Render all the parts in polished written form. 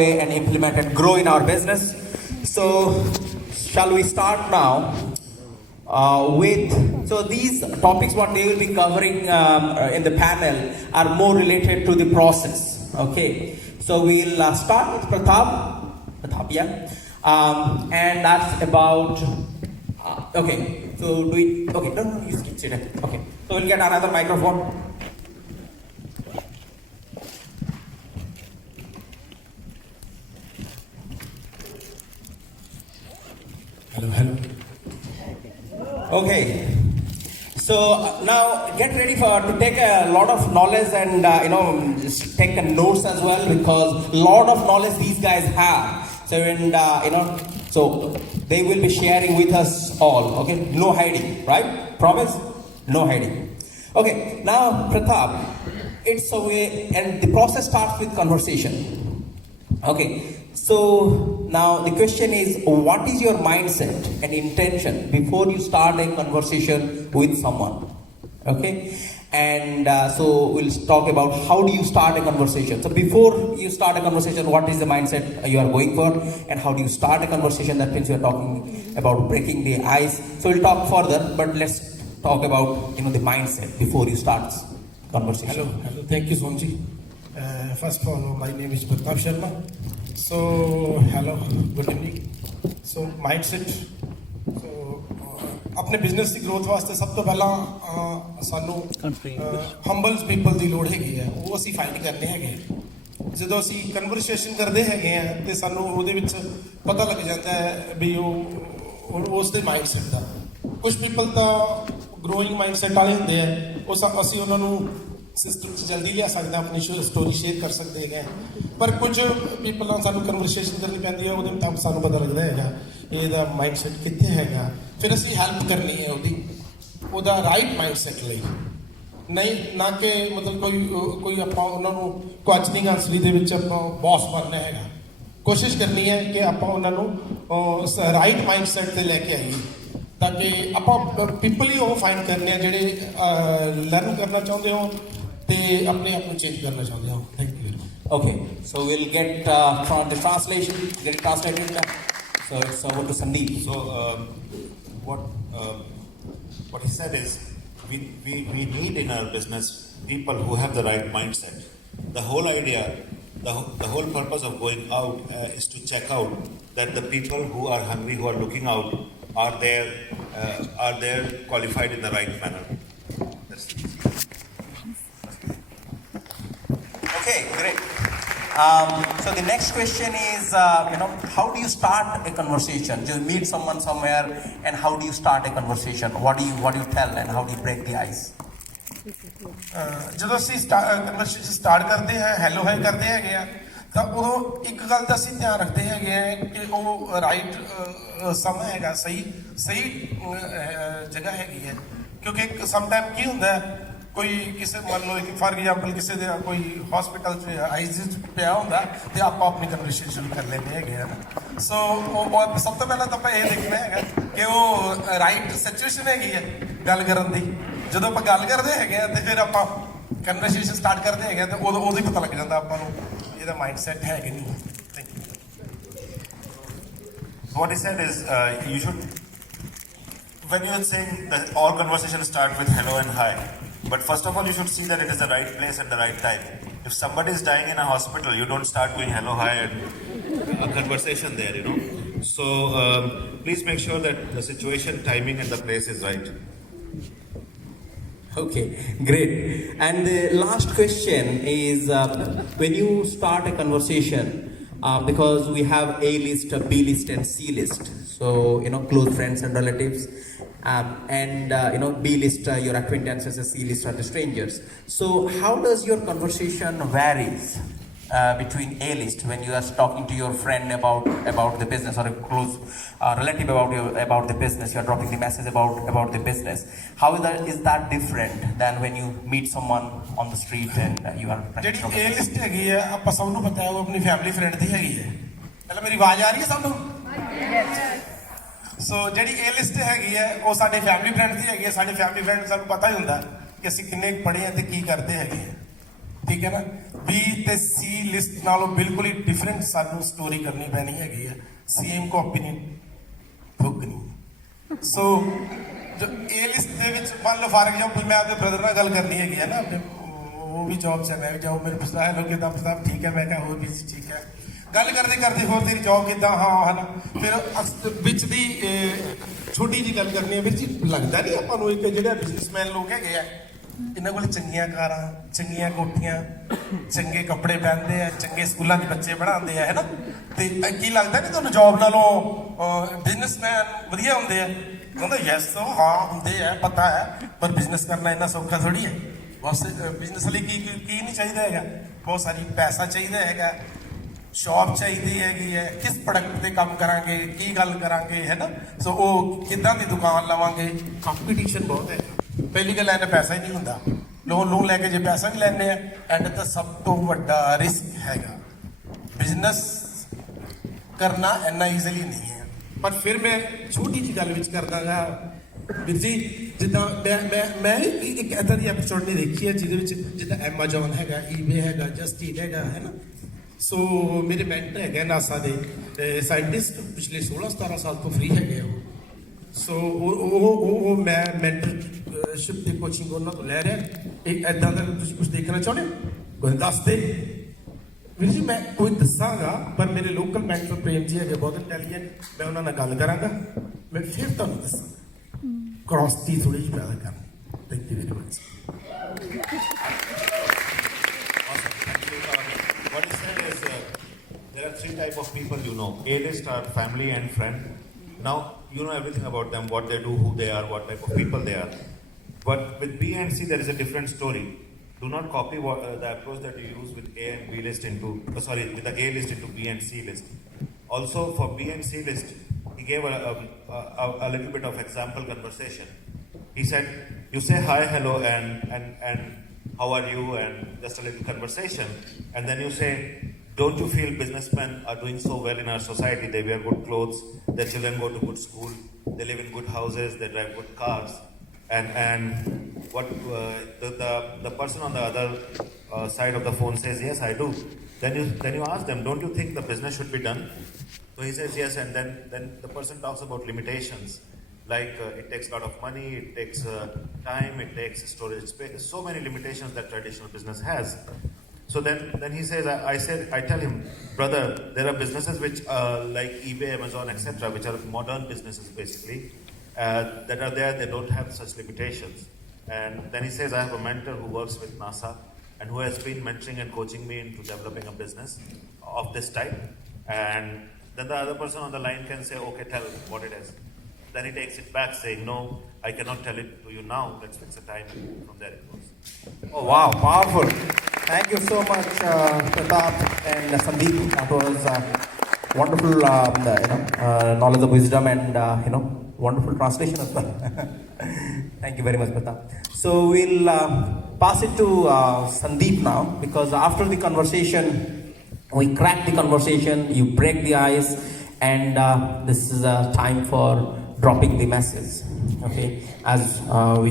way and implement and grow in our business. So shall we start now so these topics what they will be covering in the panel are more related to the process. Okay, so we'll start with Pratap, yeah, and that's about okay, so do we, okay, no, you sit there. Okay, so we'll get another microphone. Hello. Okay, so now get ready to take a lot of knowledge and just take notes as well, because a lot of knowledge these guys have. So and so they will be sharing with us all. Okay, no hiding, right? Promise, no hiding. Okay, now Pratap, it's a way, and the process starts with conversation. Okay. So now the question is, what is your mindset and intention before you start a conversation with someone? Okay, and so we'll talk about how do you start a conversation. So before you start a conversation, what is the mindset you are going for, and how do you start a conversation? That means you are talking about breaking the ice. So we'll talk further, but let's talk about the mindset before you start conversation. Hello. Thank you, Sonji. First of all, my name is Pratap Sharma. So hello, good evening. So mindset. So अपने business की growth वास्ते सब तो पहला सानू humble people ਦੀ ਲੋੜ ਹੈਗੀ ਹੈ, ਉਹ ਅਸੀਂ ਫਾਈਂਡ ਕਰਨੇ ਹੈਗੇ। ਜਦੋਂ ਅਸੀਂ ਕਨਵਰਸੇਸ਼ਨ ਕਰਦੇ ਹੈਗੇ ਆ ਤੇ ਸਾਨੂੰ ਉਹਦੇ ਵਿੱਚ ਪਤਾ ਲੱਗ ਜਾਂਦਾ ਹੈ ਵੀ ਉਹ ਉਸ ਦੇ ਮਾਈਂਡਸੈਟ ਦਾ। ਕੁਝ ਪੀਪਲ ਤਾਂ ਗਰੋਇੰਗ ਮਾਈਂਡਸੈਟ ਵਾਲੇ ਹੁੰਦੇ ਆ, ਉਹ ਅਸੀਂ ਉਹਨਾਂ ਨੂੰ ਸਿਸਟਮ 'ਚ ਜਲਦੀ ਲਿਆ ਸਕਦੇ, ਆਪਣੀ ਸਟੋਰੀ ਸ਼ੇਅਰ ਕਰ ਸਕਦੇ ਹੈਗੇ। ਪਰ ਕੁਝ ਪੀਪਲ ਨਾਲ ਸਾਨੂੰ ਕਨਵਰਸੇਸ਼ਨ ਕਰਨੀ ਪੈਂਦੀ ਹੈ, ਉਹਦੇ ਮੁਤਾਬਕ ਸਾਨੂੰ ਪਤਾ ਲੱਗਦਾ ਹੈਗਾ ਇਹਦਾ ਮਾਈਂਡਸੈਟ ਕਿੱਥੇ ਹੈਗਾ। ਫਿਰ ਅਸੀਂ ਹੈਲਪ ਕਰਨੀ ਹੈ ਉਹਦਾ ਰਾਈਟ ਮਾਈਂਡਸੈਟ ਲਈ, ਨਹੀਂ ਨਾ ਕਿ ਮਤਲਬ ਕੋਈ ਆਪਾਂ ਉਹਨਾਂ ਨੂੰ ਕੁਐਸਚਨਿੰਗ ਆਨਸਰੀ ਦੇ ਵਿੱਚ ਆਪਾਂ ਬੌਸ ਬਣਨਾ ਹੈਗਾ। ਕੋਸ਼ਿਸ਼ ਕਰਨੀ ਹੈ ਕਿ ਆਪਾਂ ਉਹਨਾਂ ਨੂੰ ਰਾਈਟ ਮਾਈਂਡਸੈਟ 'ਤੇ ਲੈ ਕੇ ਆਈਏ, ਤਾਂ ਕਿ ਆਪਾਂ ਪੀਪਲ ਹੀ ਉਹ ਫਾਈਂਡ ਕਰਨੇ ਆ ਜਿਹੜੇ ਲਰਨ ਕਰਨਾ ਚਾਹੁੰਦੇ ਹੋ ਤੇ ਆਪਣੇ ਆਪ ਨੂੰ ਚੇਂਜ ਕਰਨਾ ਚਾਹੁੰਦੇ ਹੋ। Thank you. Okay, so we'll get the translation, get it translated. So it's over to Sandeep. So what he said is, we need in our business people who have the right mindset. The whole idea, the whole purpose of going out is to check out that the people who are hungry, who are looking out, are there qualified in the right manner. Okay, great. So the next question is, how do you start a conversation? You meet someone somewhere, and how do you start a conversation? What do you tell, and how do you break the ice? ਜਦੋਂ ਅਸੀਂ conversation start ਕਰਦੇ ਹਾਂ, hello hi ਕਰਦੇ ਹੈਗੇ ਆ, ਤਾਂ ਉਦੋਂ ਇੱਕ ਗੱਲ ਦਾ ਅਸੀਂ ਧਿਆਨ ਰੱਖਦੇ ਹੈਗੇ ਆ ਕਿ ਉਹ ਰਾਈਟ ਸਮਾਂ ਹੈਗਾ, ਸਹੀ ਜਗ੍ਹਾ ਹੈਗੀ ਹੈ। ਕਿਉਂਕਿ ਸਮ ਟਾਈਮ ਕੀ ਹੁੰਦਾ, ਕੋਈ ਕਿਸੇ ਮੰਨ ਲਓ ਕਿ ਫਾਰ ਐਗਜ਼ਾਮਪਲ ਕਿਸੇ ਦੇ ਕੋਈ ਹਸਪੀਟਲ 'ਚ ਆਈਸੀਯੂ 'ਚ ਪਿਆ ਹੁੰਦਾ ਤੇ ਆਪਾਂ ਆਪਣੀ ਕਨਵਰਸੇਸ਼ਨ ਕਰ ਲੈਂਦੇ ਹੈਗੇ ਆ। ਸੋ ਉਹ ਸਭ ਤੋਂ ਪਹਿਲਾਂ ਤਾਂ ਆਪਾਂ ਇਹ ਦੇਖਣਾ ਹੈਗਾ ਕਿ ਉਹ ਰਾਈਟ ਸਿਚੁਏਸ਼ਨ ਹੈਗੀ ਹੈ ਗੱਲ ਕਰਨ ਦੀ। ਜਦੋਂ ਆਪਾਂ ਗੱਲ ਕਰਦੇ ਹੈਗੇ ਆ ਤੇ ਫਿਰ ਆਪਾਂ ਕਨਵਰਸੇਸ਼ਨ ਸਟਾਰਟ ਕਰਦੇ ਹੈਗੇ ਆ ਤੇ ਉਦੋਂ ਹੀ ਪਤਾ ਲੱਗ ਜਾਂਦਾ ਆਪਾਂ ਨੂੰ ਇਹਦਾ ਮਾਈਂਡਸੈਟ ਹੈ ਕਿ ਨਹੀਂ। Thank you. What he said is, you should, when you are saying that all conversations start with hello and hi, but first of all you should see that it is the right place at the right time. If somebody is dying in a hospital, you don't start doing hello hi and a conversation there, So please make sure that the situation, timing and the place is right. Okay, great. And the last question is, when you start a conversation, because we have A list, B list, and C list. So close friends and relatives, and B list, your acquaintances, and C list are the strangers. So how does your conversation varies between A list when you are talking to your friend about the business, or a close relative about the business? You are dropping the message about the business. How is that different than when you meet someone on the street and you are? ਜਿਹੜੀ A list ਹੈਗੀ ਹੈ, ਆਪਾਂ ਸਭ ਨੂੰ ਪਤਾ ਹੈ ਉਹ ਆਪਣੀ ਫੈਮਿਲੀ ਫਰੈਂਡ ਦੀ ਹੈਗੀ ਹੈ। ਪਹਿਲਾਂ ਮੇਰੀ ਆਵਾਜ਼ ਆ ਰਹੀ ਹੈ ਸਭ ਨੂੰ? ਸੋ ਜਿਹੜੀ A list ਹੈਗੀ ਹੈ ਉਹ ਸਾਡੇ ਫੈਮਿਲੀ ਫਰੈਂਡ ਦੀ ਹੈਗੀ ਹੈ। ਸਾਡੇ ਫੈਮਿਲੀ ਫਰੈਂਡ ਸਾਨੂੰ ਪਤਾ ਹੀ ਹੁੰਦਾ ਕਿ ਅਸੀਂ ਕਿੰਨੇ ਪੜ੍ਹੇ ਹਾਂ ਤੇ ਕੀ ਕਰਦੇ ਹੈਗੇ ਆ। ਠੀਕ ਹੈ ਨਾ B ਤੇ C ਲਿਸਟ ਨਾਲੋਂ ਬਿਲਕੁਲ ਹੀ ਡਿਫਰੈਂਟ ਸਾਨੂੰ ਸਟੋਰੀ ਕਰਨੀ ਪੈਣੀ ਹੈਗੀ ਆ ਸੇਮ ਕਾਪੀ ਨਹੀਂ ਠੁੱਕਣੀ ਸੋ ਜੋ A ਲਿਸਟ ਦੇ ਵਿੱਚ ਮੰਨ ਲਓ ਫਾਰ ਐਗਜ਼ਾਮਪਲ ਮੈਂ ਆਪਣੇ ਬ੍ਰਦਰ ਨਾਲ ਗੱਲ ਕਰਨੀ ਹੈਗੀ ਆ ਨਾ ਆਪਣੇ ਉਹ ਵੀ ਜੌਬ 'ਚ ਹੈ ਮੈਂ ਵੀ ਜੌਬ ਮੇਰੇ ਪੁੱਛਦਾ ਹੈ ਲੋਕ ਕਿੱਦਾਂ ਪੁੱਛਦਾ ਠੀਕ ਹੈ ਮੈਂ ਕਿਹਾ ਹੋਰ ਵੀ ਠੀਕ ਹੈ ਗੱਲ ਕਰਦੇ ਕਰਦੇ ਹੋਰ ਤੇਰੀ ਜੌਬ ਕਿੱਦਾਂ ਹਾਂ ਹਨਾ ਫਿਰ ਵਿੱਚ ਦੀ ਛੋਟੀ ਜੀ ਗੱਲ ਕਰਨੀ ਹੈ ਵੀਰ ਜੀ ਲੱਗਦਾ ਨਹੀਂ ਆਪਾਂ ਨੂੰ ਇੱਕ ਜਿਹੜੇ ਬਿਜ਼ਨਸਮੈਨ ਲੋਕ ਹੈਗੇ ਆ ਇਹਨਾਂ ਕੋਲ ਚੰਗੀਆਂ ਕਾਰਾਂ ਚੰਗੀਆਂ ਕੋਠੀਆਂ ਚੰਗੇ ਕੱਪੜੇ ਪਹਿਨਦੇ ਆ ਚੰਗੇ ਸਕੂਲਾਂ 'ਚ ਬੱਚੇ ਪੜ੍ਹਾਉਂਦੇ ਆ ਹੈਨਾ ਤੇ ਕੀ ਲੱਗਦਾ ਨਹੀਂ ਤੁਹਾਨੂੰ ਜੌਬ ਨਾਲੋਂ ਬਿਜ਼ਨਸਮੈਨ ਵਧੀਆ ਹੁੰਦੇ ਆ ਕਹਿੰਦਾ ਯੈਸ ਹਾਂ ਹੁੰਦੇ ਆ ਪਤਾ ਹੈ ਪਰ ਬਿਜ਼ਨਸ ਕਰਨਾ ਇੰਨਾ ਸੌਖਾ ਥੋੜੀ ਹੈ ਬਸ ਬਿਜ਼ਨਸ ਲਈ ਕੀ ਨਹੀਂ ਚਾਹੀਦਾ ਹੈਗਾ ਬਹੁਤ ਸਾਰੀ ਪੈਸਾ ਚਾਹੀਦਾ ਹੈਗਾ ਸ਼ੌਪ ਚਾਹੀਦੀ ਹੈਗੀ ਹੈ ਕਿਸ ਪ੍ਰੋਡਕਟ ਤੇ ਕੰਮ ਕਰਾਂਗੇ ਕੀ ਗੱਲ ਕਰਾਂਗੇ ਹੈ ਨਾ ਸੋ ਉਹ ਕਿੱਦਾਂ ਦੀ ਦੁਕਾਨ ਲਵਾਂਗੇ ਕੰਪੀਟੀਸ਼ਨ ਬਹੁਤ ਹੈ ਪਹਿਲੀ ਗੱਲ ਇਹਨੇ ਪੈਸਾ ਹੀ ਨਹੀਂ ਹੁੰਦਾ ਲੋਨ ਲੈ ਕੇ ਜੇ ਪੈਸਾ ਵੀ ਲੈਣੇ ਆ ਐਂਡ ਤਾਂ ਸਭ ਤੋਂ ਵੱਡਾ ਰਿਸਕ ਹੈਗਾ ਬਿਜ਼ਨਸ ਕਰਨਾ ਇੰਨਾ ਈਜ਼ੀਲੀ ਨਹੀਂ ਹੈ ਪਰ ਫਿਰ ਮੈਂ ਛੋਟੀ ਜਿਹੀ ਗੱਲ ਵਿੱਚ ਕਰਦਾਗਾ ਵੀਰ ਜੀ ਜਿੱਦਾਂ ਮੈਂ ਇੱਕ ਇੱਦਾਂ ਦੀ ਐਪੀਸੋਡ ਨਹੀਂ ਦੇਖੀ ਹੈ ਜਿਹਦੇ ਵਿੱਚ ਜਿੱਦਾਂ ਐਮਾਜ਼ੋਨ ਹੈਗਾ ਈਬੇ ਹੈਗਾ ਜਸਟ ਈਟ ਹੈਗਾ ਹੈ ਨਾ ਸੋ ਮੇਰੇ ਮੈਂਟਰ ਹੈਗੇ ਨਾਸਾ ਦੇ ਸਾਇੰਟਿਸਟ ਪਿਛਲੇ 16-17 ਸਾਲ ਤੋਂ ਫ੍ਰੀ ਹੈਗੇ ਉਹ ਸੋ ਉਹ ਮੈਂ ਮੈਂਟਰਸ਼ਿਪ ਦੀ ਕੋਚਿੰਗ ਉਹਨਾਂ ਤੋਂ ਲੈ ਰਿਹਾ ਇਹ ਐਦਾਂ ਦਾ ਤੁਸੀਂ ਕੁਝ ਦੇਖਣਾ ਚਾਹੁੰਦੇ ਹੋ ਕੋਈ ਦੱਸ ਦੇ ਵੀਰ ਜੀ ਮੈਂ ਕੋਈ ਦੱਸਾਂਗਾ ਪਰ ਮੇਰੇ ਲੋਕਲ ਮੈਂਟਰ ਪ੍ਰੇਮ ਜੀ ਹੈਗੇ ਬਹੁਤ ਇੰਟੈਲੀਜੈਂਟ ਮੈਂ ਉਹਨਾਂ ਨਾਲ ਗੱਲ ਕਰਾਂਗਾ ਮੈਂ ਫਿਰ ਤੁਹਾਨੂੰ ਦੱਸਾਂਗਾ ਕ੍ਰੋਸਟੀ ਥੋੜੀ ਜਿਹੀ ਪੈਦਾ ਕਰਨੀ thank you very much What he said is there are three type of people you know. A-list are family and friend. Now you know everything about them, what they do, who they are, what type of people they are. But with B and C there is a different story. Do not copy the approach that you use with A and B list into with the A list into B and C list. Also for B and C list, he gave a little bit of example conversation. He said, you say hi, hello, and how are you, and just a little conversation, and then you say, don't you feel businessmen are doing so well in our society? They wear good clothes, their children go to good school, they live in good houses, they drive good cars, and what the person on the other side of the phone says, yes, I do. Then you ask them, don't you think the business should be done? So he says yes, and then the person talks about limitations. Like it takes a lot of money, it takes time, it takes storage space, so many limitations that traditional business has. So then he says, I tell him, brother, there are businesses which like eBay, Amazon, etc., which are modern businesses basically, that are there, they don't have such limitations. And then he says, I have a mentor who works with NASA and who has been mentoring and coaching me into developing a business of this type. And then the other person on the line can say, okay, tell what it is. Then he takes it back saying, no, I cannot tell it to you now. Let's fix a time. From there it goes. Oh, wow, powerful. Thank you so much, Pratap and Sandeep. That was wonderful, knowledge of wisdom and, wonderful translation as well. Thank you very much, Pratap. So we'll pass it to Sandeep now because after the conversation, we crack the conversation, you break the ice, and this is a time for dropping the message, okay, as we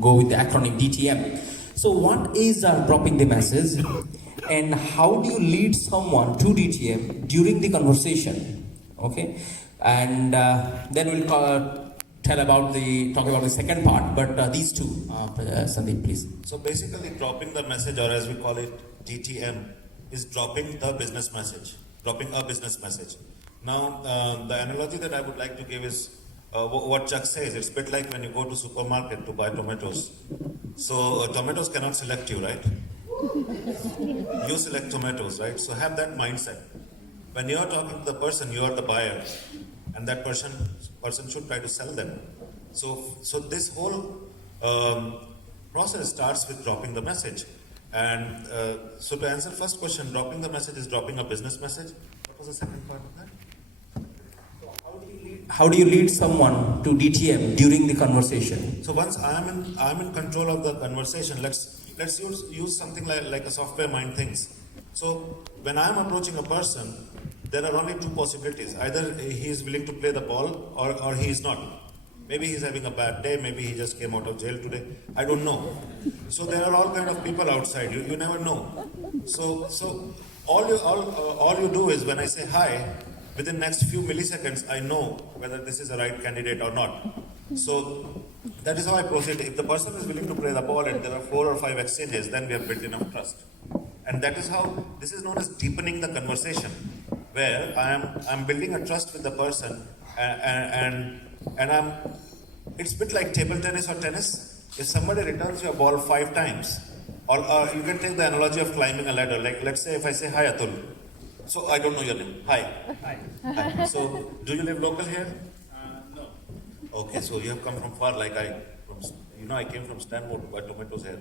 go with the acronym DTM. So what is dropping the message and how do you lead someone to DTM during the conversation, okay, and then we'll talk about the second part, but these two, Sandeep, please. So basically dropping the message, or as we call it DTM, is dropping the business message, dropping a business message. Now, the analogy that I would like to give is what Chuck says. It's a bit like when you go to supermarket to buy tomatoes. So tomatoes cannot select you, right? You select tomatoes, right? So have that mindset. When you are talking to the person, you are the buyer, and that person should try to sell them. So this whole process starts with dropping the message. And so to answer first question, dropping the message is dropping a business message. What was the second part of that? How do you lead someone to DTM during the conversation? So once I'm in control of the conversation, let's use something like a software mind thinks. So when I'm approaching a person, there are only two possibilities. Either he is willing to play the ball or he is not. Maybe he's having a bad day, maybe he just came out of jail today. I don't know. So there are all kind of people outside. You never know. So all you do is when I say hi, within next few milliseconds, I know whether this is a right candidate or not. So that is how I proceed. If the person is willing to play the ball and there are 4 or 5 exchanges, then we have built enough trust. And that is how this is known as deepening the conversation, where I'm building a trust with the person, and it's a bit like table tennis or tennis. If somebody returns your ball 5 times, or you can take the analogy of climbing a ladder. Like let's say if I say hi Atul, so I don't know your name. Hi. Hi. So do you live local here? No. Okay, so you have come from far. Like I came from Stanford to buy tomatoes here.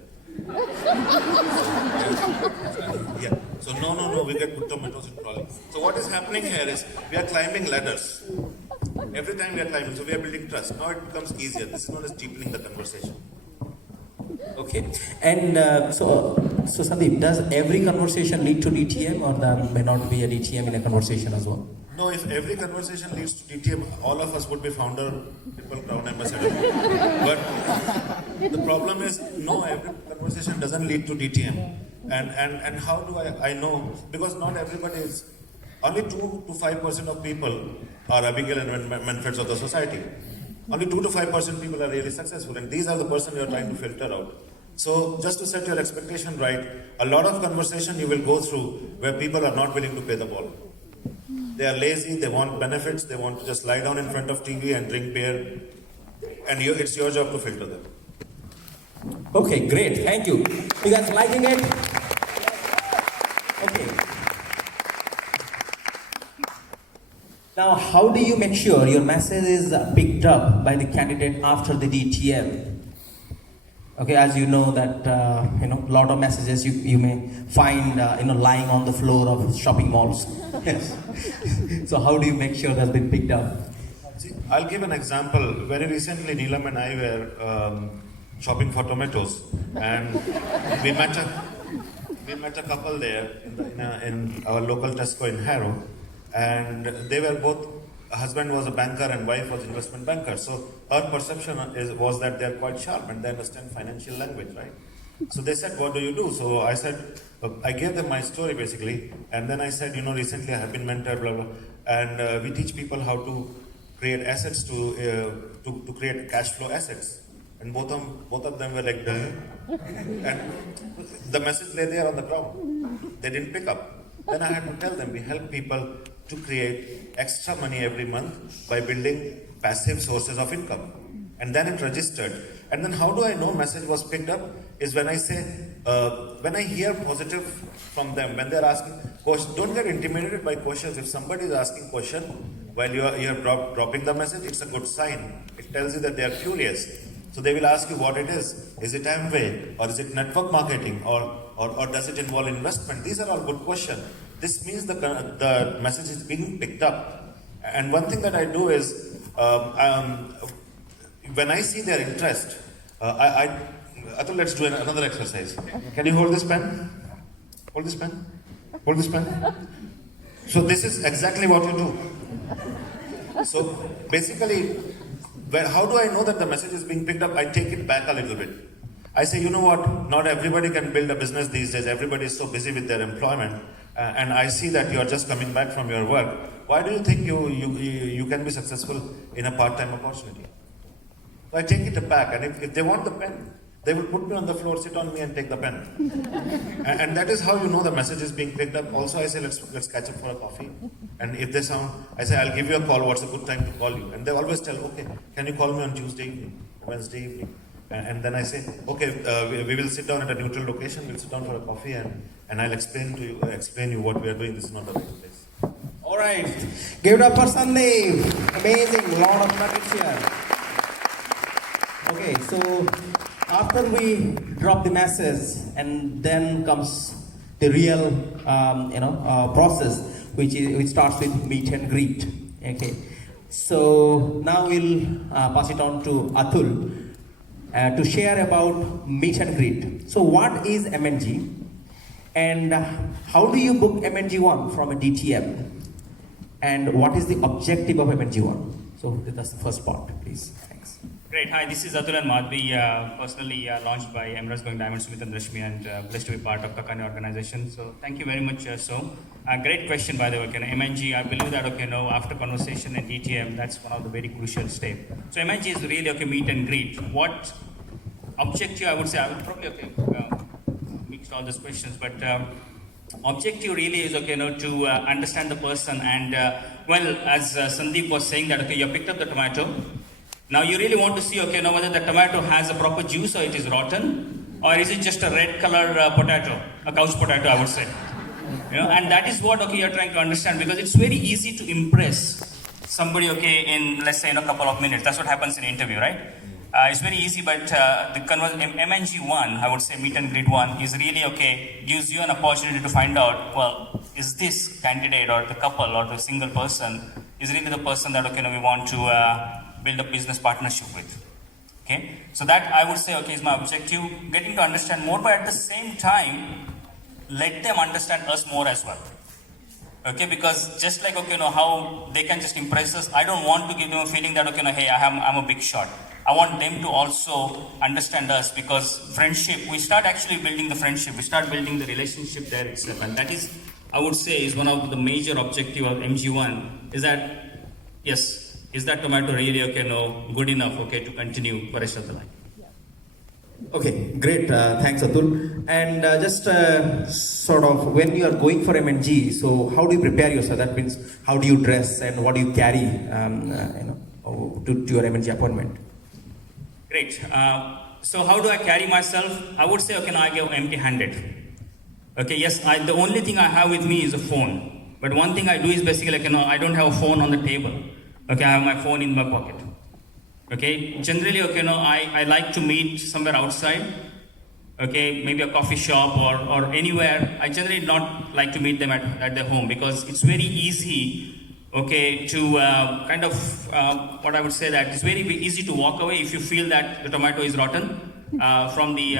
Yeah. So no, we get good tomatoes in trolley. So what is happening here is we are climbing ladders. Every time we are climbing, so we are building trust. Now it becomes easier. This is known as deepening the conversation. Okay. And so Sandeep, does every conversation lead to DTM, or there may not be a DTM in a conversation as well? No, if every conversation leads to DTM, all of us would be founder, Triple Crown Ambassador. But the problem is, no, every conversation doesn't lead to DTM. And how do I know? Because not everybody is, only 2 to 5% of people are Abigail and Manfreds of the society. Only 2 to 5% people are really successful, and these are the person you are trying to filter out. So just to set your expectation right, a lot of conversation you will go through where people are not willing to pay the ball. They are lazy, they want benefits, they want to just lie down in front of TV and drink beer, and it's your job to filter them. Okay, great. Thank you. You guys liking it? Okay. Now, how do you make sure your message is picked up by the candidate after the DTM? Okay, as you know that a lot of messages you may find lying on the floor of shopping malls. Yes. So how do you make sure that's been picked up? See, I'll give an example. Very recently, Neelam and I were shopping for tomatoes, and we met a couple there in our local Tesco in Harrow, and they were both. Husband was a banker and wife was investment banker. So her perception was that they are quite sharp and they understand financial language, right? So they said, "What do you do?" So I said, I gave them my story basically, and then I said, recently I have been mentored, blah blah, and we teach people how to create assets to create cash flow assets. And both of them were like, "Duh." And the message lay there on the ground. They didn't pick up. Then I had to tell them we help people to create extra money every month by building passive sources of income. And then it registered. And then how do I know message was picked up? Is when I say, when I hear positive from them, when they're asking questions, don't get intimidated by questions. If somebody is asking question while you're dropping the message, it's a good sign. It tells you that they are curious. So they will ask you what it is. Is it Amway? Or is it network marketing? Or does it involve investment? These are all good questions. This means the message is being picked up. And one thing that I do is, when I see their interest, I thought let's do another exercise. Can you hold this pen? Hold this pen? Hold this pen? So this is exactly what you do. So basically, how do I know that the message is being picked up? I take it back a little bit. I say, you know what, not everybody can build a business these days. Everybody is so busy with their employment. And I see that you are just coming back from your work. Why do you think you can be successful in a part-time opportunity? So I take it back. And if they want the pen, they will put me on the floor, sit on me and take the pen. and that is how you know the message is being picked up. Also, I say, let's catch up for a coffee. And if they sound, I say, I'll give you a call. What's a good time to call you? And they always tell, okay, can you call me on Tuesday evening, Wednesday evening? And then I say, okay, we will sit down at a neutral location. We'll sit down for a coffee, and I'll explain you what we are doing. This is not the right place. All right, give it up for Sandeep. Amazing, lot of nuggets here. Okay, so after we drop the message, and then comes the real, process, which starts with meet and greet. Okay, so now we'll pass it on to Atul. To share about meet and greet. So what is MNG, and how do you book MNG1 from a DTM, and what is the objective of MNG1? So that's the first part, please. Thanks. Great. Hi, this is Atul and Madhvi, personally launched by Emirates Going Diamond, Sumit and Rashmi, and blessed to be part of Kakani organization. So thank you very much, great question, by the way. MNG, I believe that, after conversation and DTM, that's one of the very crucial steps. So MNG is really, meet and greet. What objective, I would say, I would probably, mix all these questions, but objective really is, to understand the person and, as Sandeep was saying that, you picked up the tomato. Now you really want to see, whether the tomato has a proper juice or it is rotten, or is it just a red color potato, a couch potato, I would say. And that is what, you're trying to understand, because it's very easy to impress somebody, in, let's say, in a couple of minutes. That's what happens in an interview, right? It's very easy, but the MNG 1, I would say meet and greet 1, is really, gives you an opportunity to find out, well, is this candidate or the couple or the single person is really the person that, we want to build a business partnership with. Okay, so that I would say, is my objective, getting to understand more, but at the same time, let them understand us more as well. Okay, because just like, how they can just impress us, I don't want to give them a feeling that, hey, I'm a big shot. I want them to also understand us, because friendship, we start actually building the friendship, we start building the relationship there itself. And that is, I would say, is one of the major objective of MG1, is that, yes, is that tomato really, good enough, to continue for the rest of the life? Okay, great. Thanks, Atul. And just sort of when you are going for MNG, so how do you prepare yourself? That means how do you dress and what do you carry, to your MNG appointment? Great. So how do I carry myself? I would say, I go empty-handed. Okay, yes, the only thing I have with me is a phone. But one thing I do is basically, I don't have a phone on the table. Okay, I have my phone in my pocket. Okay, generally, I like to meet somewhere outside. Okay, maybe a coffee shop or anywhere. I generally not like to meet them at their home, because it's very easy, to kind of, what I would say that it's very easy to walk away if you feel that the tomato is rotten from the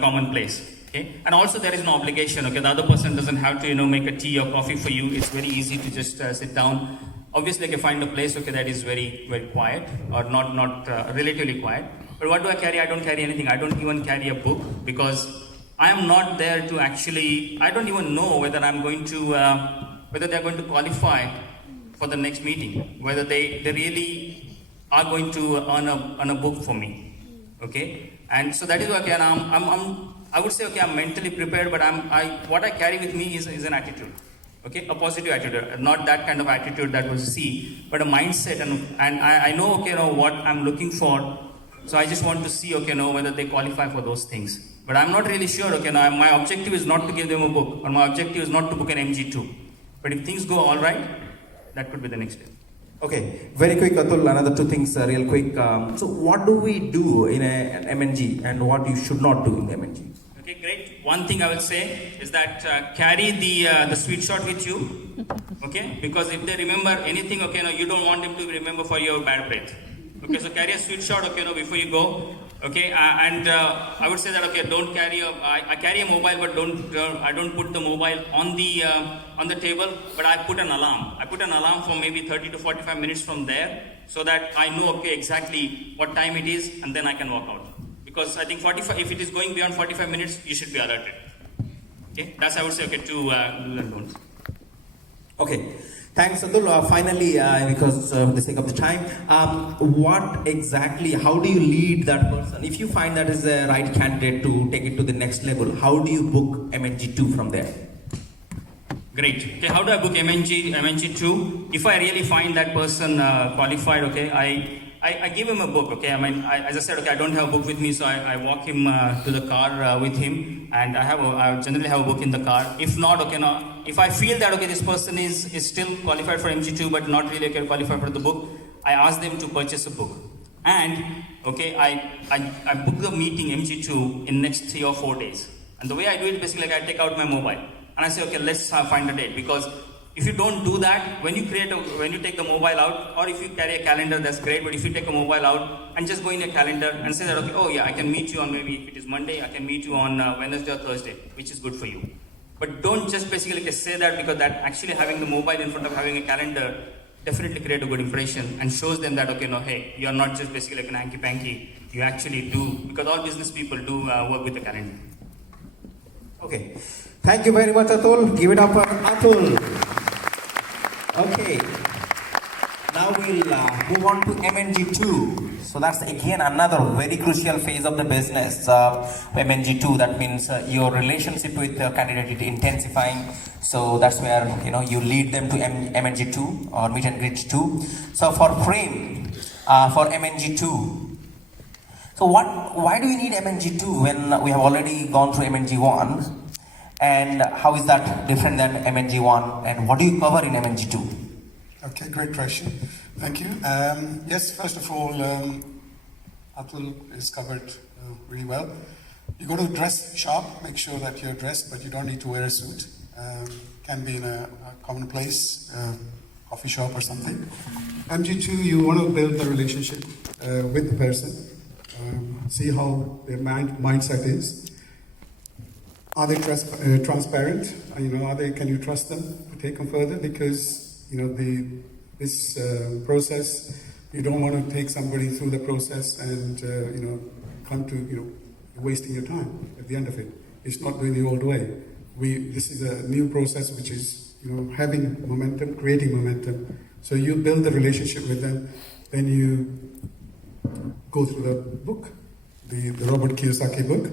common place. Okay, and also there is no obligation. Okay, the other person doesn't have to, make a tea or coffee for you. It's very easy to just sit down. Obviously, I can find a place, that is very, very quiet or not relatively quiet. But what do I carry? I don't carry anything. I don't even carry a book, because I am not there to actually, I don't even know whether I'm going to, whether they're going to qualify for the next meeting, whether they really are going to earn a book for me. Okay, and so that is why I would say, I'm mentally prepared, but what I carry with me is an attitude. Okay, a positive attitude, not that kind of attitude that was C, but a mindset, and I know, what I'm looking for. So I just want to see, whether they qualify for those things. But I'm not really sure, my objective is not to give them a book, or my objective is not to book an MG2. But if things go all right, that could be the next step. Okay, very quick, Atul, another two things real quick. So what do we do in an MNG and what you should not do in the MNG? Okay, great. One thing I will say is that carry the sweet shot with you, okay? Because if they remember anything, you don't want them to remember for your bad breath. Okay, so carry a sweet shot, before you go, okay? And I would say that, don't carry I carry a mobile, but I don't put the mobile on the table, but I put an alarm. I put an alarm for maybe 30 to 45 minutes from there, so that I know, exactly what time it is, and then I can walk out. Because I think if it is going beyond 45 minutes, you should be alerted. Okay, that's I would say, two do's and don'ts. Okay, thanks, Atul. Finally, because for the sake of the time, what exactly, how do you lead that person? If you find that is the right candidate to take it to the next level, how do you book MNG2 from there? Great. Okay, how do I book MNG2? If I really find that person qualified, I give him a book, as I said, I don't have a book with me, so I walk him to the car with him, and I generally have a book in the car. If not, if I feel that, this person is still qualified for MG2, but not really qualified for the book, I ask them to purchase a book. And, I book the meeting MG2 in next 3 or 4 days. And the way I do it, basically, I take out my mobile, and I say, let's find a date, because if you don't do that, when you take the mobile out, or if you carry a calendar, that's great. But if you take a mobile out and just go in your calendar and say that, I can meet you on, maybe if it is Monday, I can meet you on Wednesday or Thursday, which is good for you. But don't just basically say that, because that actually having the mobile in front of having a calendar definitely create a good impression and shows them that, okay, no, hey, you're not just basically like an hanky-panky, you actually do, because all business people do work with the calendar. Okay. Thank you very much, Atul. Give it up for Atul. Okay. Now we'll move on to MNG2. So that's again another very crucial phase of the business. MNG2, that means your relationship with the candidate is intensifying. So that's where you lead them to MNG2 or meet and greet 2. So for frame, for MNG2. So why do we need MNG2 when we have already gone through MNG1? And how is that different than MNG1? And what do you cover in MNG2? Okay, great question. Thank you. Yes, first of all, Atul is covered really well. You got to dress sharp, make sure that you're dressed, but you don't need to wear a suit. Can be in a common place, coffee shop or something. MG2, you want to build the relationship with the person, see how their mindset is. Are they transparent? Can you trust them to take them further? Because this process, you don't want to take somebody through the process and come to wasting your time at the end of it. It's not doing the old way. This is a new process which is having momentum, creating momentum. So you build the relationship with them, then you go through the book, the Robert Kiyosaki book,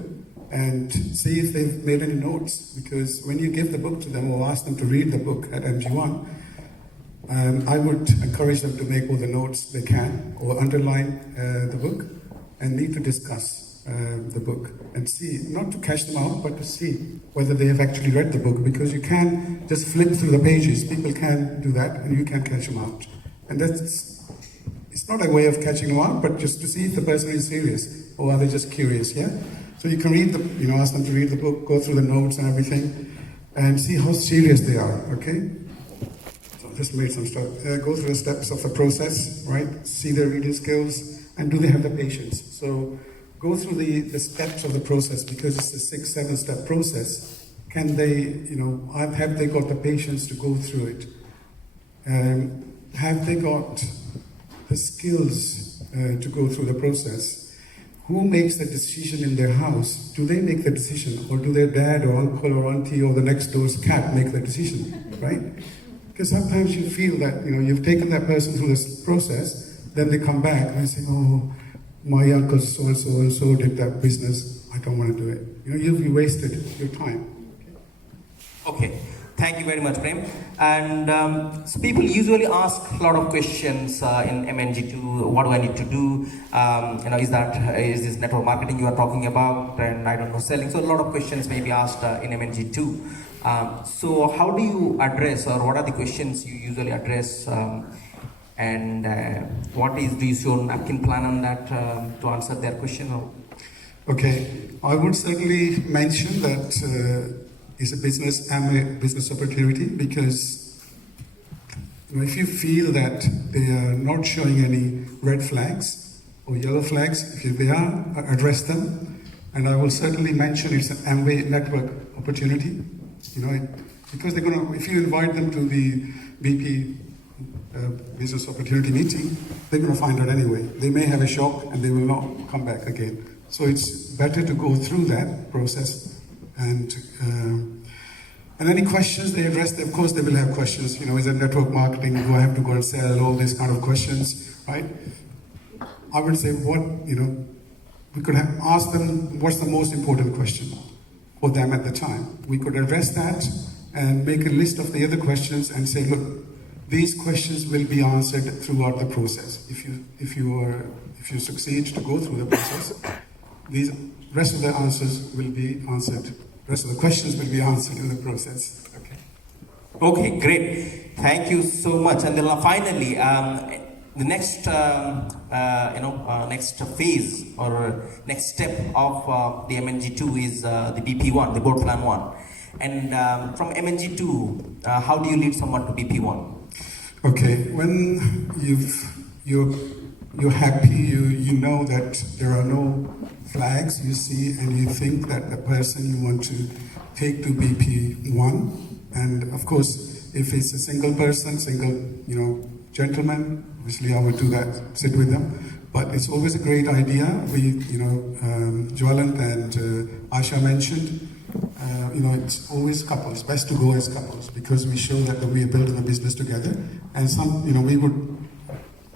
and see if they've made any notes. Because when you give the book to them or ask them to read the book at MG1, I would encourage them to make all the notes they can or underline the book and need to discuss the book and see, not to catch them out, but to see whether they have actually read the book, because you can just flip through the pages. People can do that and you can catch them out. And it's not a way of catching them out, but just to see if the person is serious or are they just curious, yeah? So you can read ask them to read the book, go through the notes and everything and see how serious they are, okay? Just made some stuff. Go through the steps of the process, right? See their reading skills, and do they have the patience? So go through the steps of the process, because it's a 6-7 step process. Can they, have they got the patience to go through it? Have they got the skills to go through the process? Who makes the decision in their house? Do they make the decision, or do their dad or uncle or auntie or the next door's cat make the decision, right? Because sometimes you feel that, you've taken that person through this process, then they come back and say, oh, my uncle so-and-so and so did that business, I don't want to do it. You've wasted your time. Okay, thank you very much, Prem. And so people usually ask a lot of questions in MNG2, what do I need to do? Is this network marketing you are talking about? And I don't know, selling. So a lot of questions may be asked in MNG2. So how do you address, or what are the questions you usually address, and do you show a napkin plan on that to answer their question? Or? Okay, I would certainly mention that it's a Amway business opportunity, because if you feel that they are not showing any red flags or yellow flags, if they are, address them. And I will certainly mention it's an Amway network opportunity. Because they're going to, if you invite them to the BP business opportunity meeting, they're going to find out anyway. They may have a shock and they will not come back again. So it's better to go through that process, and any questions they address, of course they will have questions. Is it network marketing? Do I have to go and sell? All these kind of questions, right? I would say we could have asked them, what's the most important question for them at the time. We could address that and make a list of the other questions and say, look, these questions will be answered throughout the process. If you succeed to go through the process, these rest of the answers will be answered. Rest of the questions will be answered in the process. Okay. Okay, great. Thank you so much. And then finally, the next next phase or next step of the MNG2 is the BP1, the board plan 1. And from MNG2, how do you lead someone to BP1? Okay, when you're happy, you know that there are no flags you see, and you think that the person you want to take to BP1, and of course, if it's a single person, gentlemen, obviously I would do that, sit with them. But it's always a great idea. Jwalant and Asha mentioned, it's always couples. Best to go as couples because we show that we are building a business together. And we would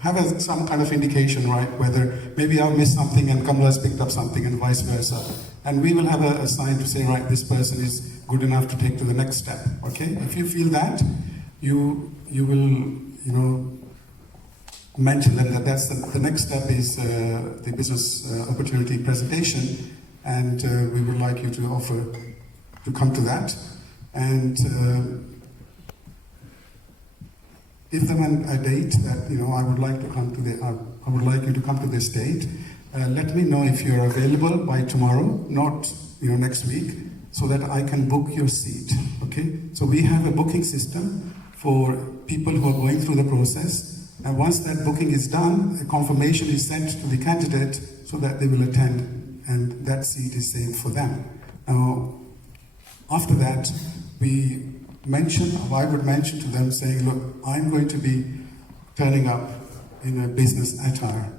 have some kind of indication, right? Whether maybe I've missed something and Kamala has picked up something and vice versa. And we will have a sign to say, right, this person is good enough to take to the next step, okay? If you feel that, you will, mention that that's the next step is the business opportunity presentation, and we would like you to come to that. And give them a date that I would like to come to I would like you to come to this date. Let me know if you're available by tomorrow, not next week, so that I can book your seat. Okay? So we have a booking system for people who are going through the process, and once that booking is done, a confirmation is sent to the candidate so that they will attend, and that seat is saved for them. Now, after that, I would mention to them saying, look, I'm going to be turning up in a business attire,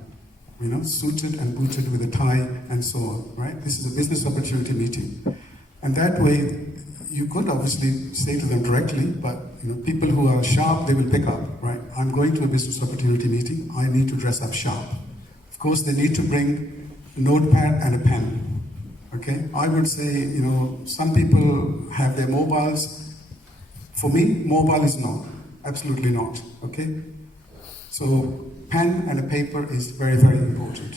suited and booted with a tie and so on, right? This is a business opportunity meeting. And that way, you could obviously say to them directly, but people who are sharp, they will pick up, right? I'm going to a business opportunity meeting, I need to dress up sharp. Of course, they need to bring a notepad and a pen, okay? I would say, some people have their mobiles. For me, mobile is not, absolutely not, okay? So pen and a paper is very, very important.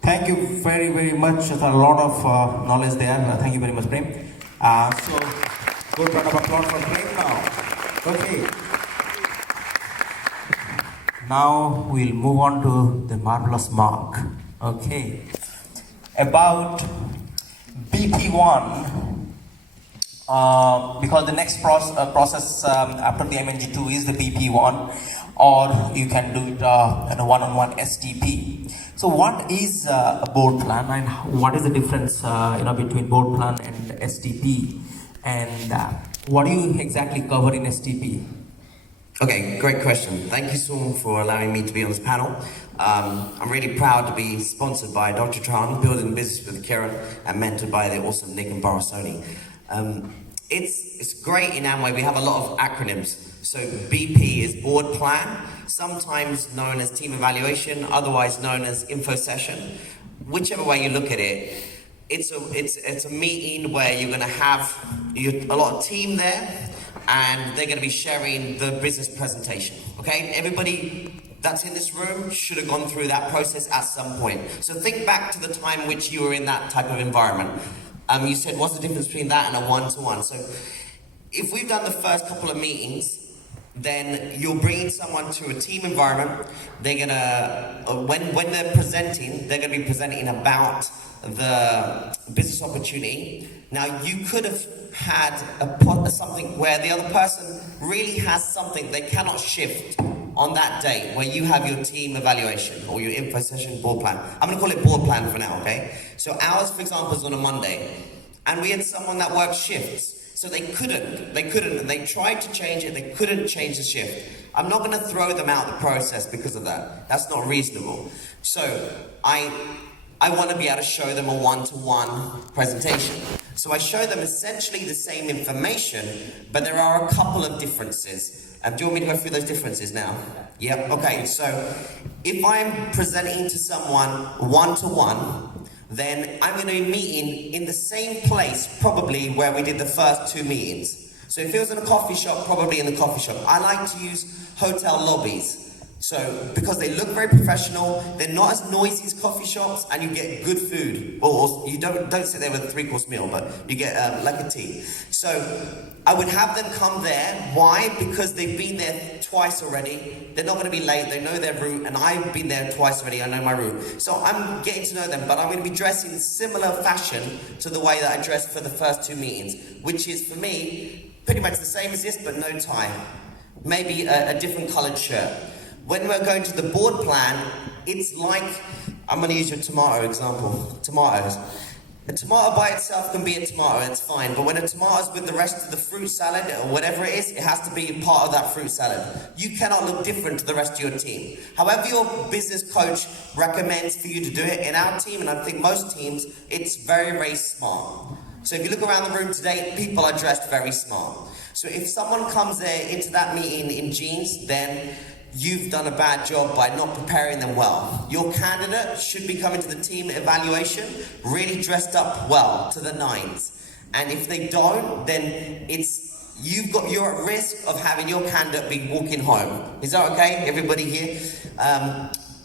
Thank you very, very much. There's a lot of knowledge there. Thank you very much, Prem. So, good round of applause for Prem now. Okay. Now we'll move on to the marvelous Mark. Okay. About BP1, because the next process after the MNG2 is the BP1, or you can do it in a one-on-one STP. So what is a board plan, and what is the difference between board plan and STP, and what do you exactly cover in STP? Okay, great question. Thank you, Saum, for allowing me to be on this panel. I'm really proud to be sponsored by Dr. Tran, building business with Kiran, and mentored by the awesome Nick and Barasoni. It's great in Amway. We have a lot of acronyms. So BP is board plan, sometimes known as team evaluation, otherwise known as info session. Whichever way you look at it, it's a meeting where you're going to have a lot of team there, and they're going to be sharing the business presentation. Okay, everybody that's in this room should have gone through that process at some point. So think back to the time which you were in that type of environment. You said, what's the difference between that and a one-to-one? So if we've done the first couple of meetings, then you're bringing someone to a team environment. They're gonna, when they're presenting, they're gonna be presenting about the business opportunity. Now, you could have had something where the other person really has something they cannot shift on that date, where you have your team evaluation or your info session board plan. I'm gonna call it board plan for now, okay? So ours, for example, is on a Monday, and we had someone that worked shifts. So they couldn't, they tried to change it, they couldn't change the shift. I'm not gonna throw them out the process because of that. That's not reasonable. So I wanna be able to show them a one-to-one presentation. So I show them essentially the same information, but there are a couple of differences. Do you want me to go through those differences now? Yep, okay, so if I'm presenting to someone one-to-one, then I'm going to be meeting in the same place, probably where we did the first two meetings. So if it was in a coffee shop, probably in the coffee shop. I like to use hotel lobbies. So, because they look very professional, they're not as noisy as coffee shops, and you get good food. Or you don't sit there with a 3-course meal, but you get like a tea. So, I would have them come there. Why? Because they've been there twice already. They're not going to be late. They know their route, and I've been there twice already. I know my route. So, I'm getting to know them, but I'm going to be dressed in similar fashion to the way that I dressed for the first two meetings, which is, for me, pretty much the same as this, but no tie. Maybe a different coloured shirt. When we're going to the board plan, it's like, I'm going to use your tomato example, tomatoes. A tomato by itself can be a tomato, it's fine, but when a tomato is with the rest of the fruit salad or whatever it is, it has to be part of that fruit salad. You cannot look different to the rest of your team. However your business coach recommends for you to do it, in our team, and I think most teams, it's very, very smart. So if you look around the room today, people are dressed very smart. So if someone comes there into that meeting in jeans, then you've done a bad job by not preparing them well. Your candidate should be coming to the team evaluation really dressed up well, to the nines. And if they don't, then you're at risk of having your candidate be walking home. Is that okay, everybody here?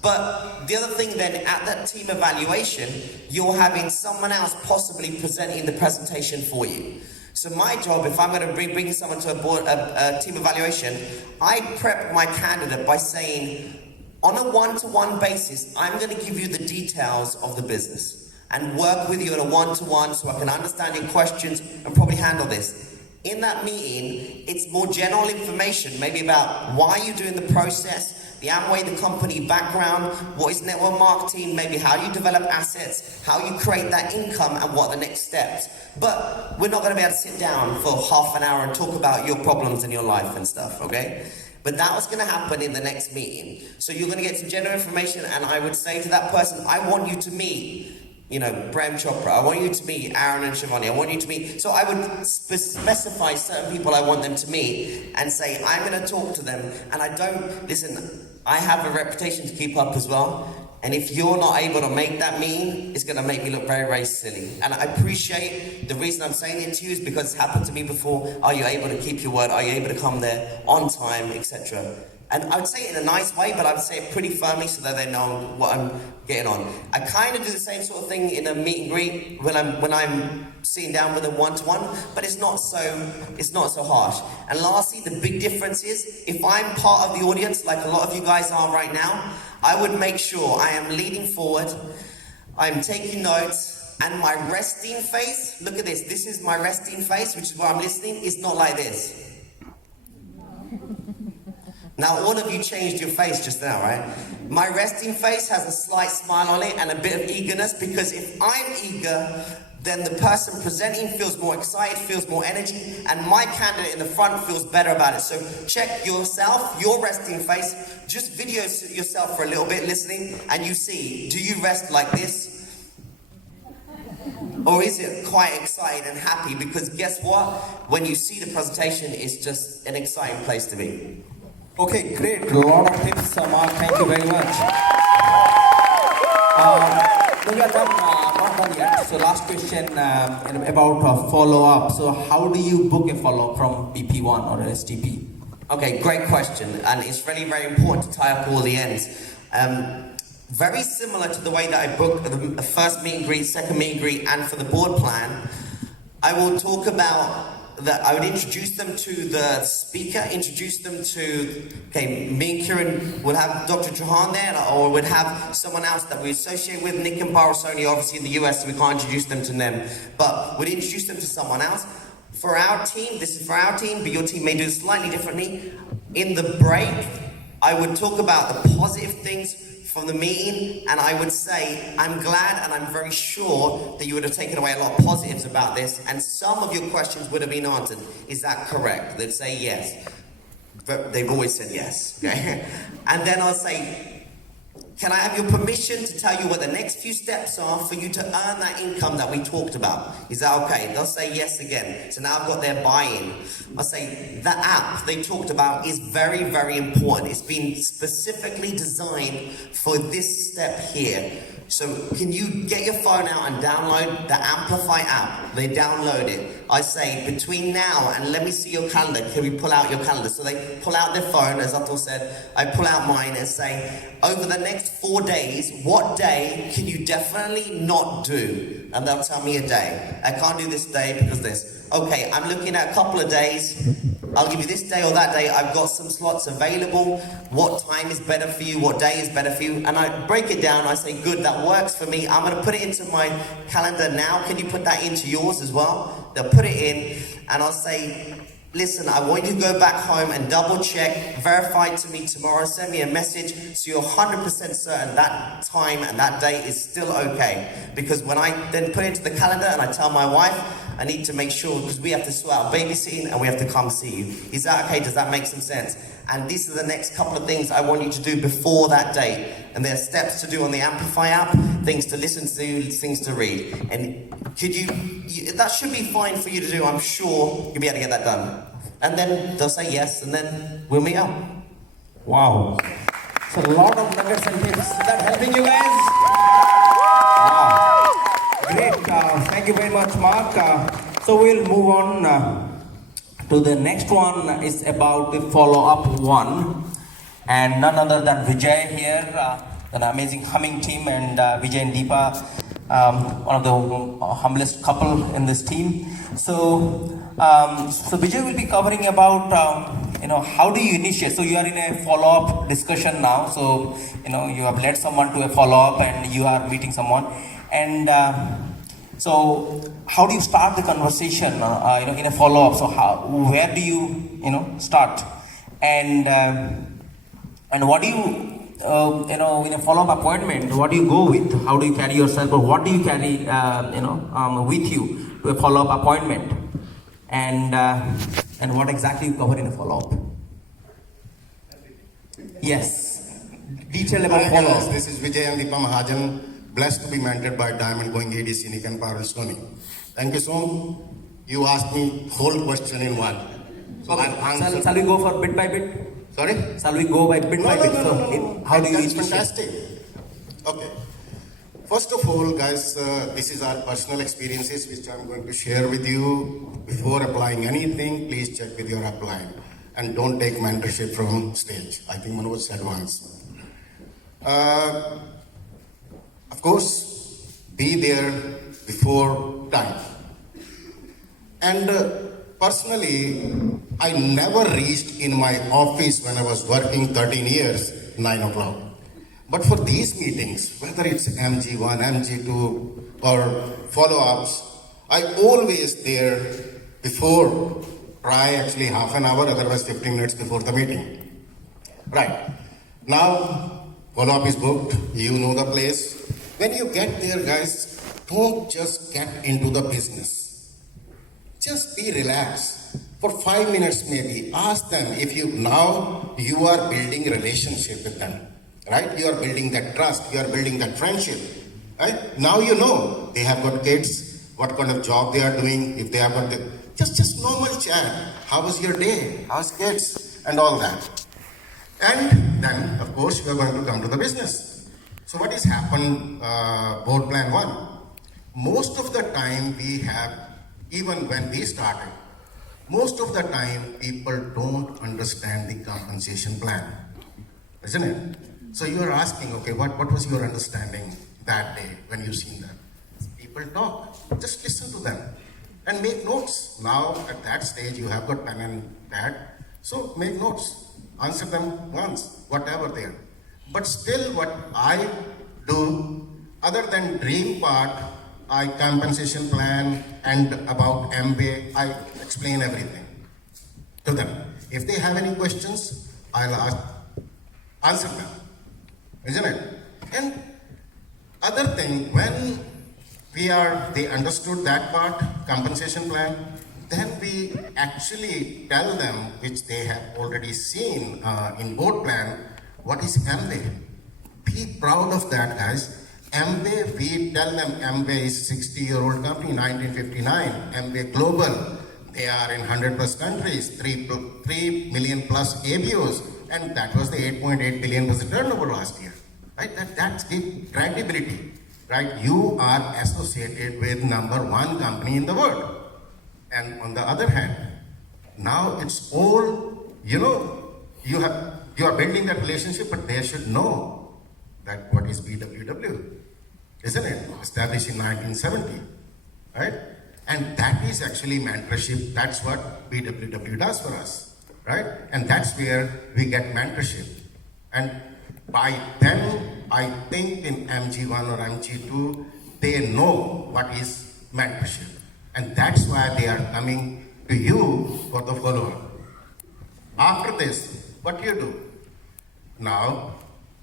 But the other thing then, at that team evaluation, you're having someone else possibly presenting the presentation for you. So my job, if I'm going to bring someone to a team evaluation, I prep my candidate by saying, on a one-to-one basis, I'm going to give you the details of the business and work with you on a one-to-one so I can understand your questions and probably handle this. In that meeting, it's more general information, maybe about why you're doing the process, the Amway, the company background, what is network marketing, maybe how you develop assets, how you create that income, and what are the next steps. But we're not going to be able to sit down for half an hour and talk about your problems in your life and stuff, okay? But that was going to happen in the next meeting. So you're going to get some general information, and I would say to that person, I want you to meet, Prem Chopra. I want you to meet Aaron and Shivani. I want you to meet. So I would specify certain people I want them to meet and say, I'm going to talk to them. And I have a reputation to keep up as well. And if you're not able to make that meeting, it's going to make me look very, very silly. And I appreciate the reason I'm saying it to you is because it's happened to me before. Are you able to keep your word? Are you able to come there on time, etc.? And I would say it in a nice way, but I would say it pretty firmly so that they know what I'm getting on. I kind of do the same sort of thing in a meet and greet when I'm sitting down with them one-to-one, but it's not so harsh. And lastly, the big difference is, if I'm part of the audience, like a lot of you guys are right now, I would make sure I am leading forward, I'm taking notes, and my resting face, look at this is my resting face, which is where I'm listening, is not like this. Now, all of you changed your face just now, right? My resting face has a slight smile on it and a bit of eagerness, because if I'm eager, then the person presenting feels more excited, feels more energy, and my candidate in the front feels better about it. So check yourself, your resting face, just video yourself for a little bit listening, and you see, do you rest like this? Or is it quite excited and happy? Because guess what? When you see the presentation, it's just an exciting place to be. Okay, great. A lot of tips, Mark. Thank you very much. No, we are done, not done yet. So last question about follow-up. So how do you book a follow-up from BP1 or STP? Okay, great question. And it's really very important to tie up all the ends. Very similar to the way that I book the first meet and greet, second meet and greet, and for the board plan, I will talk about that. I would introduce them to the speaker, introduce them to, me and Kieran would have Dr. Trahan there, or would have someone else that we associate with, Nick and Barasoni, obviously in the US, so we can't introduce them to them, but we'd introduce them to someone else. For our team, this is for our team, but your team may do it slightly differently. In the break, I would talk about the positive things from the meeting, and I would say, I'm glad and I'm very sure that you would have taken away a lot of positives about this, and some of your questions would have been answered. Is that correct? They'd say yes. But they've always said yes, okay? And then I'll say, can I have your permission to tell you what the next few steps are for you to earn that income that we talked about? Is that okay? They'll say yes again. So now I've got their buy-in. I'll say, the app they talked about is very, very important. It's been specifically designed for this step here. So can you get your phone out and download the Amplify app? They download it. I say, between now and let me see your calendar, can we pull out your calendar? So they pull out their phone, as Atul said, I pull out mine and say, over the next 4 days, what day can you definitely not do? And they'll tell me a day. I can't do this day because this. Okay, I'm looking at a couple of days. I'll give you this day or that day. I've got some slots available. What time is better for you? What day is better for you? And I break it down. I say, good, that works for me. I'm going to put it into my calendar now. Can you put that into yours as well? They'll put it in, and I'll say, listen, I want you to go back home and double check, verify to me tomorrow, send me a message so you're 100% certain that time and that date is still okay. Because when I then put it into the calendar and I tell my wife, I need to make sure, because we have to sort out babysitting and we have to come see you. Is that okay? Does that make some sense? And these are the next couple of things I want you to do before that date. And there are steps to do on the Amplify app, things to listen to, things to read. And could that should be fine for you to do. I'm sure you'll be able to get that done. And then they'll say yes, and then we'll meet up. Wow. So a lot of nuggets and tips. Is that helping you guys? Wow. Great. Thank you very much, Mark. So we'll move on to the next one. Is about the follow-up one. And none other than Vijay here, an amazing humming team, and Vijay and Deepa, one of the humblest couple in this team. So Vijay will be covering about, how do you initiate? So you are in a follow-up discussion now. So, you have led someone to a follow-up and you are meeting someone. And so how do you start the conversation, in a follow-up? So where do you, start? And what do you, in a follow-up appointment, what do you go with? How do you carry yourself, or what do you carry, with you to a follow-up appointment? And what exactly you cover in a follow-up? Yes, detail about Hi, follow-up. guys. This is Vijay and Deepa Mahajan. Blessed to be mentored by Diamond Going ADC Nick and Parul Sony. Thank you so much. You asked me whole question in one. So I'll answer. Shall we go for bit by bit? Sorry? Shall we go by bit by bit? So how do you That's initiate? fantastic. Okay. First of all, guys, this is our personal experiences which I'm going to share with you. Before applying anything, please check with your upline. And don't take mentorship from stage. I think Manoj said once. Of course, be there before time. And personally, I never reached in my office when I was working 13 years, 9 o'clock. But for these meetings, whether it's MG1, MG2, or follow-ups, I always there before, try actually half an hour, otherwise 15 minutes before the meeting. Right. Now, follow-up is booked, you know the place. When you get there, guys, don't just get into the business. Just be relaxed. For 5 minutes maybe, ask them if you are building relationship with them. Right? You are building that trust, you are building that friendship. Right? Now you know they have got kids, what kind of job they are doing, if they have got just normal chat. How was your day? How's kids? And all that. And then, of course, you are going to come to the business. So what has happened, board plan 1? Most of the time we have, even when we started, most of the time people don't understand the compensation plan, isn't it? So you are asking, okay, what was your understanding that day when you seen that? People talk, just listen to them and make notes. Now at that stage you have got pen and pad, so make notes, answer them once, whatever they are. But still what I do, other than dream part, I compensation plan and about Amway, I explain everything to them. If they have any questions, I'll answer them, isn't it? And other thing, when they understood that part, compensation plan, then we actually tell them, which they have already seen in board plan, what is Amway? Be proud of that, guys. Amway, we tell them Amway is 60-year-old company, 1959. Amway Global, they are in 100 plus countries, 3 million plus ABOs, and that was the 8.8 billion was the turnover last year. Right? That's the credibility. Right? You are associated with #1 company in the world. And on the other hand, now it's all, you are building that relationship, but they should know that what is BWW, isn't it? Established in 1970, right? And that is actually mentorship. That's what BWW does for us, right? And that's where we get mentorship. And by then, I think in MG1 or MG2, they know what is mentorship. And that's why they are coming to you for the follow-up. After this, what do? Now,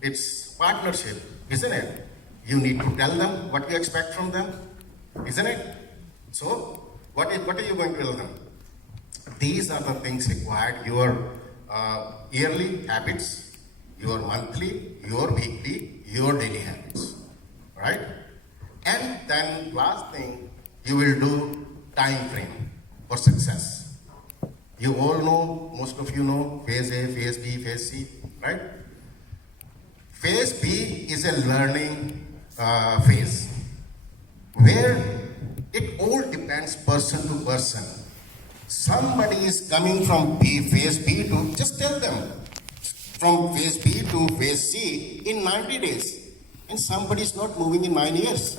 it's partnership, isn't it? You need to tell them what you expect from them, isn't it? So, what are you going to tell them? These are the things required, your yearly habits, your monthly, your weekly, your daily habits, right? And then last thing, you will do time frame for success. You all know, most of you know, phase A, phase B, phase C, right? Phase B is a learning phase where it all depends person to person. Somebody is coming from phase B to, just tell them, from phase B to phase C in 90 days. And somebody is not moving in 9 years,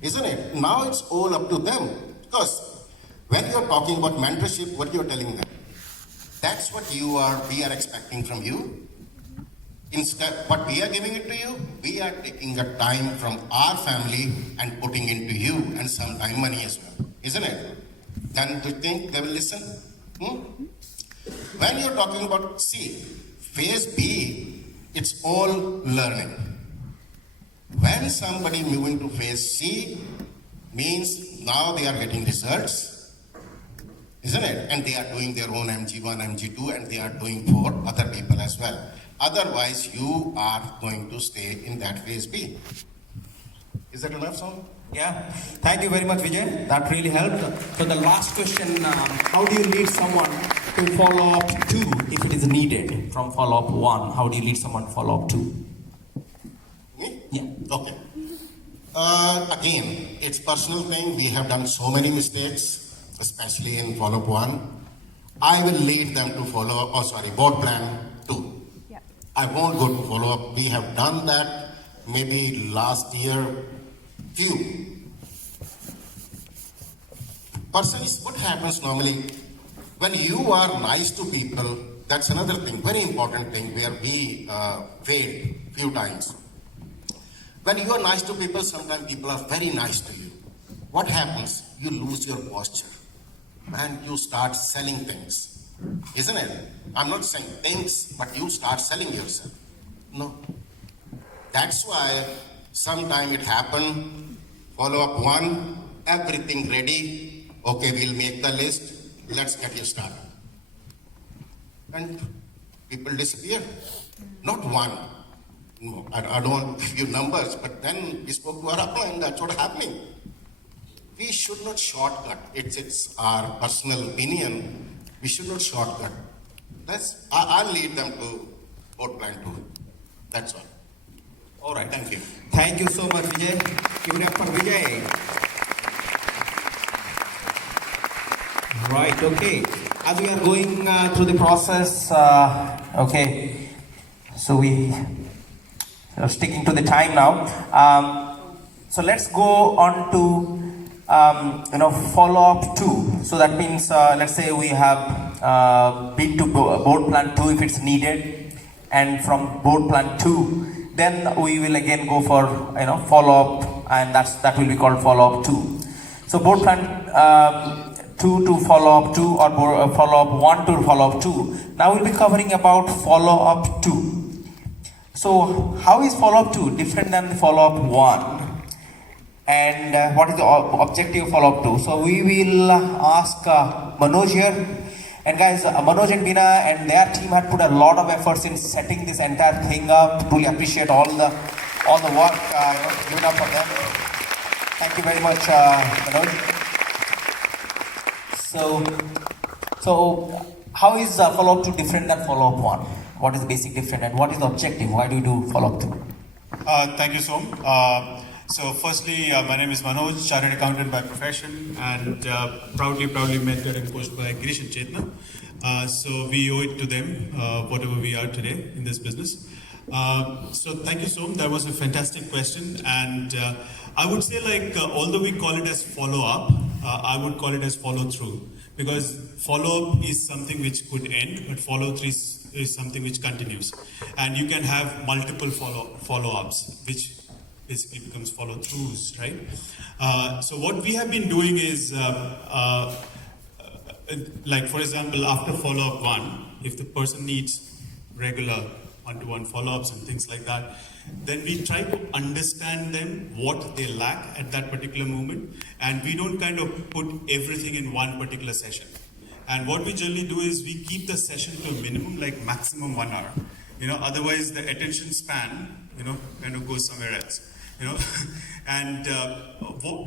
isn't it? Now it's all up to them. Because when you're talking about mentorship, what you're telling them? That's what we are expecting from you. Instead, what we are giving it to you, we are taking the time from our family and putting into you, and sometimes money as well, isn't it? Then do you think they will listen? When you're talking about phase B, it's all learning. When somebody moving to phase C, means now they are getting results, isn't it? And they are doing their own MG1, MG2, and they are doing for other people as well. Otherwise, you are going to stay in that phase B. Is that enough, Sam? Yeah, thank you very much, Vijay. That really helped. So the last question, how do you lead someone to follow up 2 if it is needed from follow up 1? How do you lead someone to follow up 2? Me? Yeah. Okay. Again, it's personal thing. We have done so many mistakes, especially in follow up 1. I will lead them to board plan 2. Yeah. I won't go to follow up. We have done that maybe last year. What happens normally when you are nice to people? That's another thing, very important thing where we failed few times. When you are nice to people, sometimes people are very nice to you. What happens? You lose your posture and you start selling things, isn't it? I'm not saying things, but you start selling yourself. No. That's why sometime it happened, follow up 1, everything ready, okay, we'll make the list, let's get you started. And people disappear. Not 1. No, I don't want to give you numbers, but then we spoke to our upline, that's what's happening. We should not shortcut. It's our personal opinion. We should not shortcut. I'll lead them to board plan 2. That's all. All right, thank you. Thank you so much, Vijay. Give it up for Vijay. Right, okay. As we are going through the process, okay, so we are sticking to the time now. So let's go on to follow up 2. So that means, let's say we have been to board plan 2 if it's needed, and from board plan 2, then we will again go for follow up, and that will be called follow up 2. So board plan 2 to follow up 2, or follow up 1 to follow up 2. Now we'll be covering about follow up 2. So how is follow up 2 different than follow up 1? And what is the objective of follow up 2? So we will ask Manoj here. And guys, Manoj and Bina and their team had put a lot of efforts in setting this entire thing up. Truly appreciate all the work given up for them. Thank you very much, Manoj. So how is follow up 2 different than follow up 1? What is the basic difference, and what is the objective? Why do you do follow up 2? Thank you, Som. So firstly, my name is Manoj, chartered accountant by profession, and proudly mentored and coached by Girish and Chetna. So we owe it to them, whatever we are today in this business. So thank you, Som. That was a fantastic question. And I would say, although we call it as follow-up, I would call it as follow-through. Because follow-up is something which could end, but follow-through is something which continues. And you can have multiple follow-ups, which basically becomes follow-throughs, right? So what we have been doing is like for example, after follow-up 1, if the person needs regular one-to-one follow-ups and things like that, then we try to understand them, what they lack at that particular moment, and we don't kind of put everything in one particular session. And what we generally do is we keep the session to a minimum, like maximum 1 hour. Otherwise the attention span, kind of goes somewhere else. And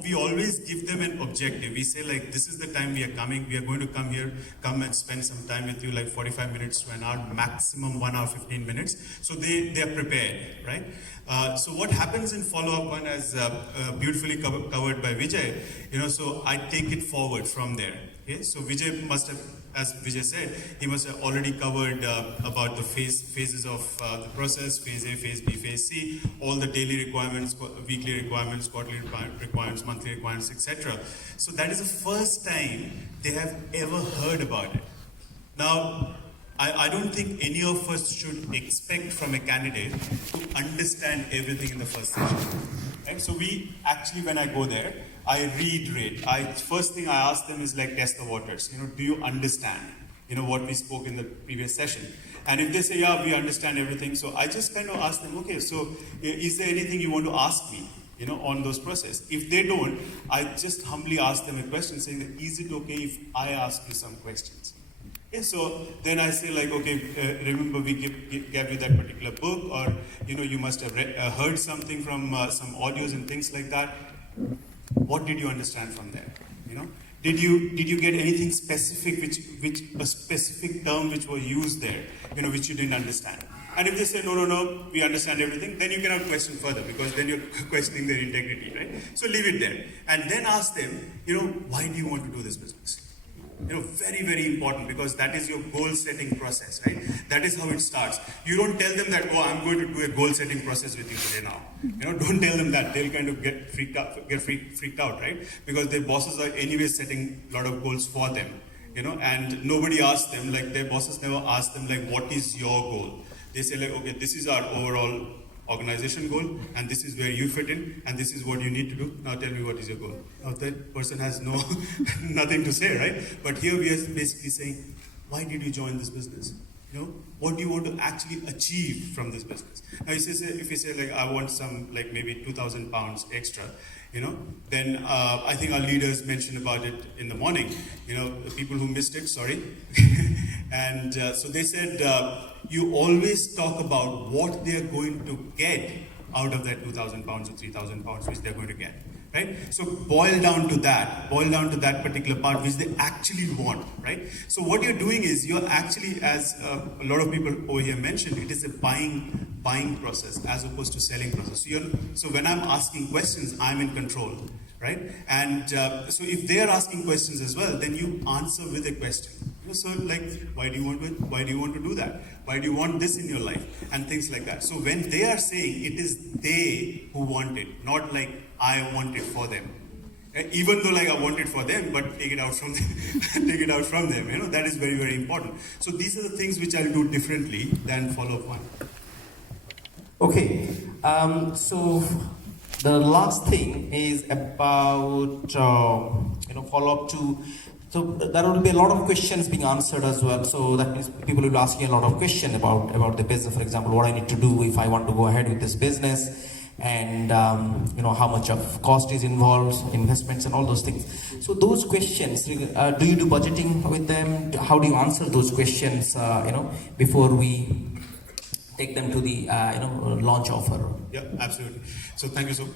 we always give them an objective. We say like, this is the time we are coming. We are going to come here, come and spend some time with you, like 45 minutes to an hour, maximum 1 hour, 15 minutes. So they are prepared, right? So what happens in follow-up 1, as beautifully covered by Vijay, so I take it forward from there. Okay? So Vijay must have, as Vijay said, he must have already covered about the phases of the process, phase A, phase B, phase C, all the daily requirements, weekly requirements, quarterly requirements, monthly requirements, etc. So that is the first time they have ever heard about it. Now, I don't think any of us should expect from a candidate to understand everything in the first session. Right? So we actually, when I go there, I reiterate. First thing I ask them is like, test the waters. Do you understand, what we spoke in the previous session? And if they say, yeah, we understand everything, so I just kind of ask them, okay, so is there anything you want to ask me, on those process? If they don't, I just humbly ask them a question saying, that, is it okay if I ask you some questions? Okay, so then I say like, okay, remember we gave you that particular book, or you must have heard something from some audios and things like that. What did you understand from there? Did you get anything specific, which a specific term which was used there, which you didn't understand? And if they say no, we understand everything, then you cannot question further, because then you're questioning their integrity, right? So leave it there, and then ask them, why do you want to do this business? Very, very important, because that is your goal setting process, right? That is how it starts. You don't tell them that, oh, I'm going to do a goal setting process with you today now. Don't tell them that. They'll kind of get freaked out, right? Because their bosses are anyway setting a lot of goals for them, and nobody asks them, like their bosses never ask them, like, what is your goal? They say like, okay, this is our overall organization goal, and this is where you fit in, and this is what you need to do. Now tell me, what is your goal? Now that person has nothing to say, right? But here we are basically saying, why did you join this business? What do you want to actually achieve from this business? Now if you say like, I want some, like maybe 2,000 pounds extra, then I think our leaders mentioned about it in the morning, the people who missed it, sorry. And so they said, you always talk about what they're going to get out of that 2,000 pounds or 3,000 pounds which they're going to get, right? So boil down to that particular part which they actually want, right? So what you're doing is you're actually, as a lot of people over here mentioned, it is a buying process as opposed to selling process. So when I'm asking questions, I'm in control, right? And so if they are asking questions as well, then you answer with a question. So like, why do you want to do that? Why do you want this in your life? And things like that. So when they are saying, it is they who want it, not like I want it for them. Even though like I want it for them, but take it out from them. Take it out from them. That is very, very important. So these are the things which I'll do differently than follow-up 1. Okay, so the last thing is about follow-up to. So there will be a lot of questions being answered as well. So that means people will be asking a lot of questions about the business. For example, what I need to do if I want to go ahead with this business, and how much of cost is involved, investments, and all those things. So those questions, do you do budgeting with them? How do you answer those questions? Before we take them to the launch offer. Yeah, absolutely. So thank you, so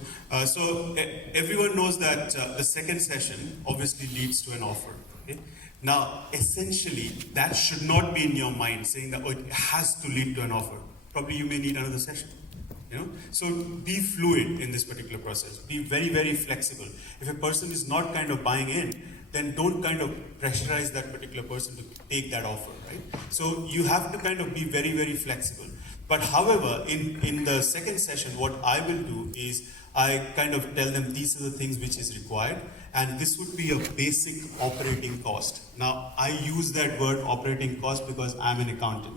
everyone knows that the second session obviously leads to an offer. Okay? Now, essentially, that should not be in your mind saying that, oh, it has to lead to an offer. Probably you may need another session. So be fluid in this particular process. Be very, very flexible. If a person is not kind of buying in, then don't kind of pressurize that particular person to take that offer, right? So you have to kind of be very, very flexible. But however, in the second session, what I will do is I kind of tell them these are the things which is required, and this would be a basic operating cost. Now, I use that word operating cost because I'm an accountant,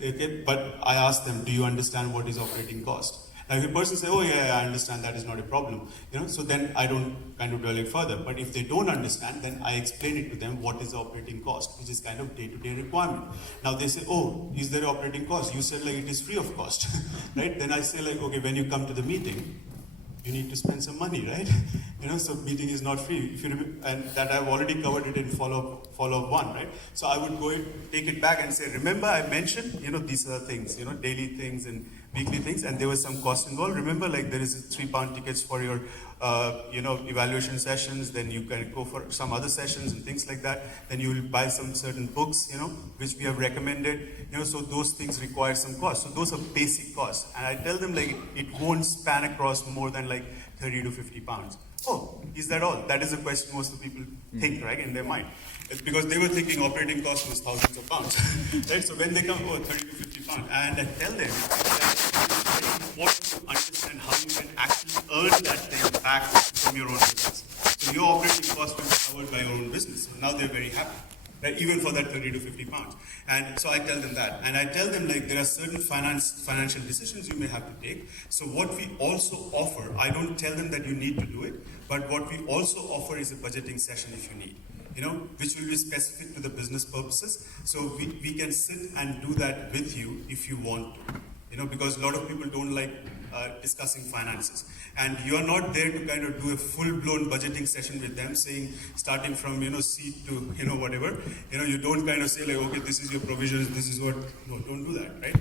okay? But I ask them, do you understand what is operating cost? Now, if a person says, "Oh yeah, I understand, that is not a problem," so then I don't kind of dwell it further. But if they don't understand, then I explain it to them what is the operating cost, which is kind of day-to-day requirement. Now they say, "Oh, is there an operating cost? You said like it is free of cost," right? Then I say like, "Okay, when you come to the meeting, you need to spend some money, right?" So meeting is not free. If you and that I've already covered it in follow-up 1, right? So I would take it back and say, remember I mentioned, these are things, daily things and weekly things, and there was some cost involved. Remember, like there is £3 tickets for your, evaluation sessions. Then you can go for some other sessions and things like that. Then you will buy some certain books, which we have recommended. So those things require some cost. So those are basic costs, and I tell them like it won't span across more than like 30 to 50 pounds. Oh, is that all? That is a question most of the people think, right, in their mind. It's because they were thinking operating cost was thousands of pounds, right? So when they come, 30 to 50 pounds, and I tell them that it's very important to understand how you can actually earn that thing back from your own business. So your operating cost will be covered by your own business. So now they're very happy. Right, even for that 30 to 50 pounds. And so I tell them that. And I tell them like there are certain financial decisions you may have to take. So what we also offer, I don't tell them that you need to do it, but what we also offer is a budgeting session if you need, which will be specific to the business purposes. So we can sit and do that with you if you want to, because a lot of people don't like discussing finances. And you're not there to kind of do a full-blown budgeting session with them, saying, starting from, seed to, whatever. You don't kind of say like, okay, this is your provisions, this is what, no, don't do that, right?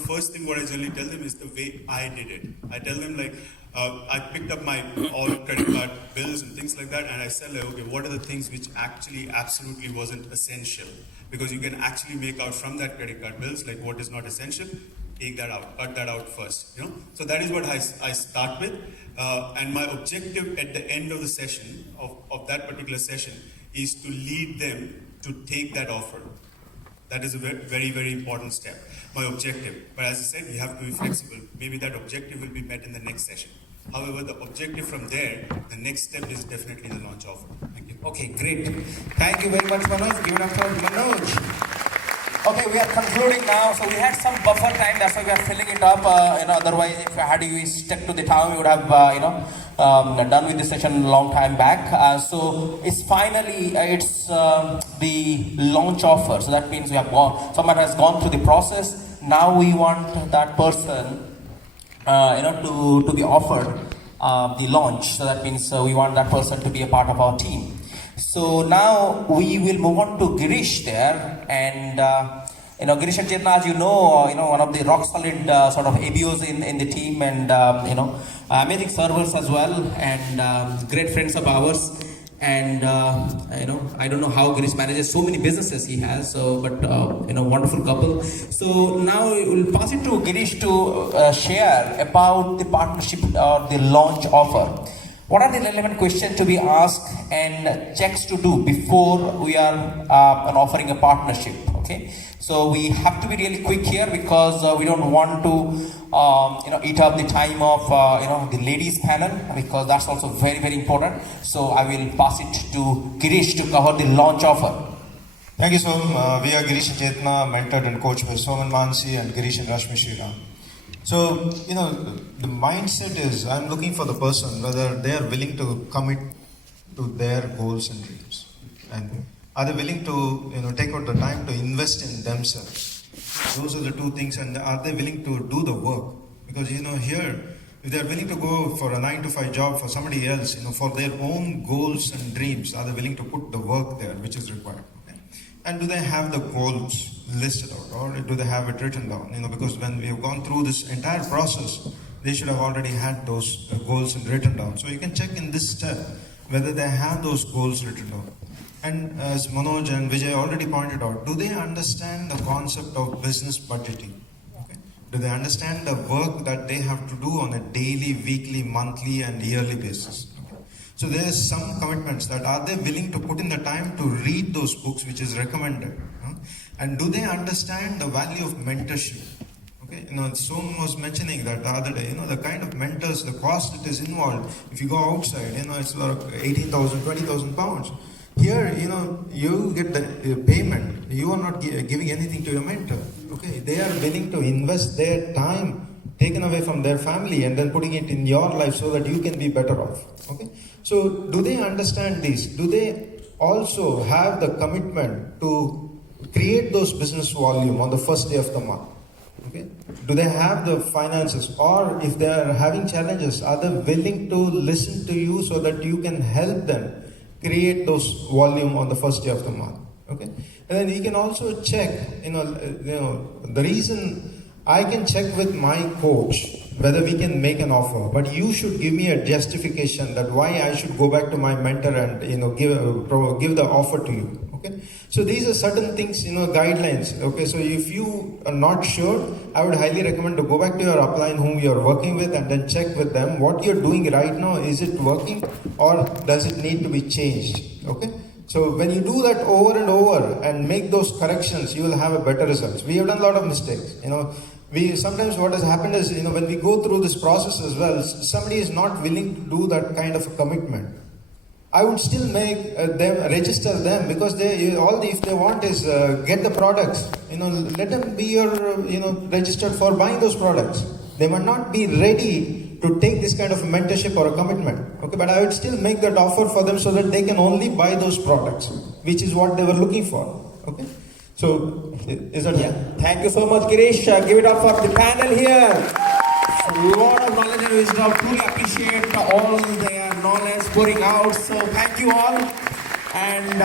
First thing what I generally tell them is the way I did it. I tell them like, I picked up my all credit card bills and things like that, and I said like, okay, what are the things which actually absolutely wasn't essential? Because you can actually make out from that credit card bills, like what is not essential, take that out, cut that out first, So that is what I start with. And my objective at the end of the session, of that particular session, is to lead them to take that offer. That is a very, very important step, my objective. But as I said, you have to be flexible. Maybe that objective will be met in the next session. However, the objective from there, the next step is definitely the launch offer. Thank you. Okay, great. Thank you very much, Manoj. Give it up for Manoj. Okay, we are concluding now. So we had some buffer time. That's why we are filling it up. Otherwise, if had you stuck to the time, we would have, done with this session a long time back. So it's finally, it's the launch offer. So that means we have someone has gone through the process. Now we want that person, to be offered the launch. So that means we want that person to be a part of our team. So now we will move on to Girish there, and Girish and Chetna, as you know, one of the rock solid sort of ABOs in the team, and amazing servers as well, and great friends of ours. And I don't know how Girish manages so many businesses he has. So, but wonderful couple. So now we'll pass it to Girish to share about the partnership or the launch offer. What are the relevant questions to be asked and checks to do before we are offering a partnership? Okay, so we have to be really quick here because we don't want to eat up the time of the ladies panel, because that's also very, very important. So I will pass it to Girish to cover the launch offer. Thank you, Som. We are Girish and Chetna, mentored and coached by Soman Mansi and Girish and Rashmi Shriram. So, the mindset is, I'm looking for the person, whether they are willing to commit to their goals and dreams. And are they willing to, take out the time to invest in themselves? Those are the two things. And are they willing to do the work? Because, here, if they're willing to go for a 9-to-5 job for somebody else, for their own goals and dreams, are they willing to put the work there, which is required? Okay? And do they have the goals listed out, or do they have it written down? Because when we have gone through this entire process, they should have already had those goals written down. So you can check in this step whether they have those goals written down. And as Manoj and Vijay already pointed out, do they understand the concept of business budgeting? Okay. Do they understand the work that they have to do on a daily, weekly, monthly and yearly basis? Okay. So there is some commitments that are they willing to put in the time to read those books which is recommended? And do they understand the value of mentorship? Okay, Som was mentioning that the other day, the kind of mentors, the cost that is involved. If you go outside, it's like 18,000, 20,000 pounds. Here, you get the payment. You are not giving anything to your mentor. Okay, they are willing to invest their time taken away from their family and then putting it in your life so that you can be better off. Okay? So do they understand this? Do they also have the commitment to create those business volume on the first day of the month? Okay? Do they have the finances, or if they are having challenges, are they willing to listen to you so that you can help them create those volume on the first day of the month? Okay? And then you can also check, the reason I can check with my coach whether we can make an offer, but you should give me a justification that why I should go back to my mentor and give the offer to you. Okay, so these are certain things, guidelines. Okay, so if you are not sure, I would highly recommend to go back to your upline whom you are working with and then check with them what you're doing right now. Is it working or does it need to be changed? Okay. So when you do that over and over and make those corrections, you will have a better results. We have done a lot of mistakes. Sometimes what has happened is, when we go through this process as well, somebody is not willing to do that kind of a commitment. I would still make them register them, because if they want is get the products. Let them be your registered for buying those products. They might not be ready to take this kind of a mentorship or a commitment. Okay, but I would still make that offer for them so that they can only buy those products, which is what they were looking for. Okay, so is that Thank you so much, Girish. Give it up for the panel here. A lot of knowledge and wisdom. Truly appreciate all their knowledge pouring out. So thank you all. And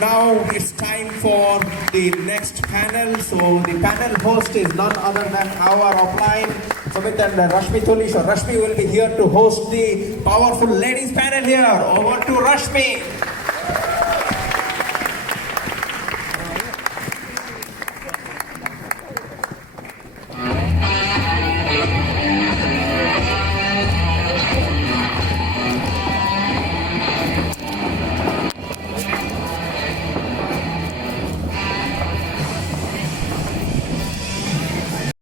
now it's time for the next panel. So the panel host is none other than our offline Sumit and Rashmi Tuli. So Rashmi will be here to host the powerful ladies panel here. Over to Rashmi.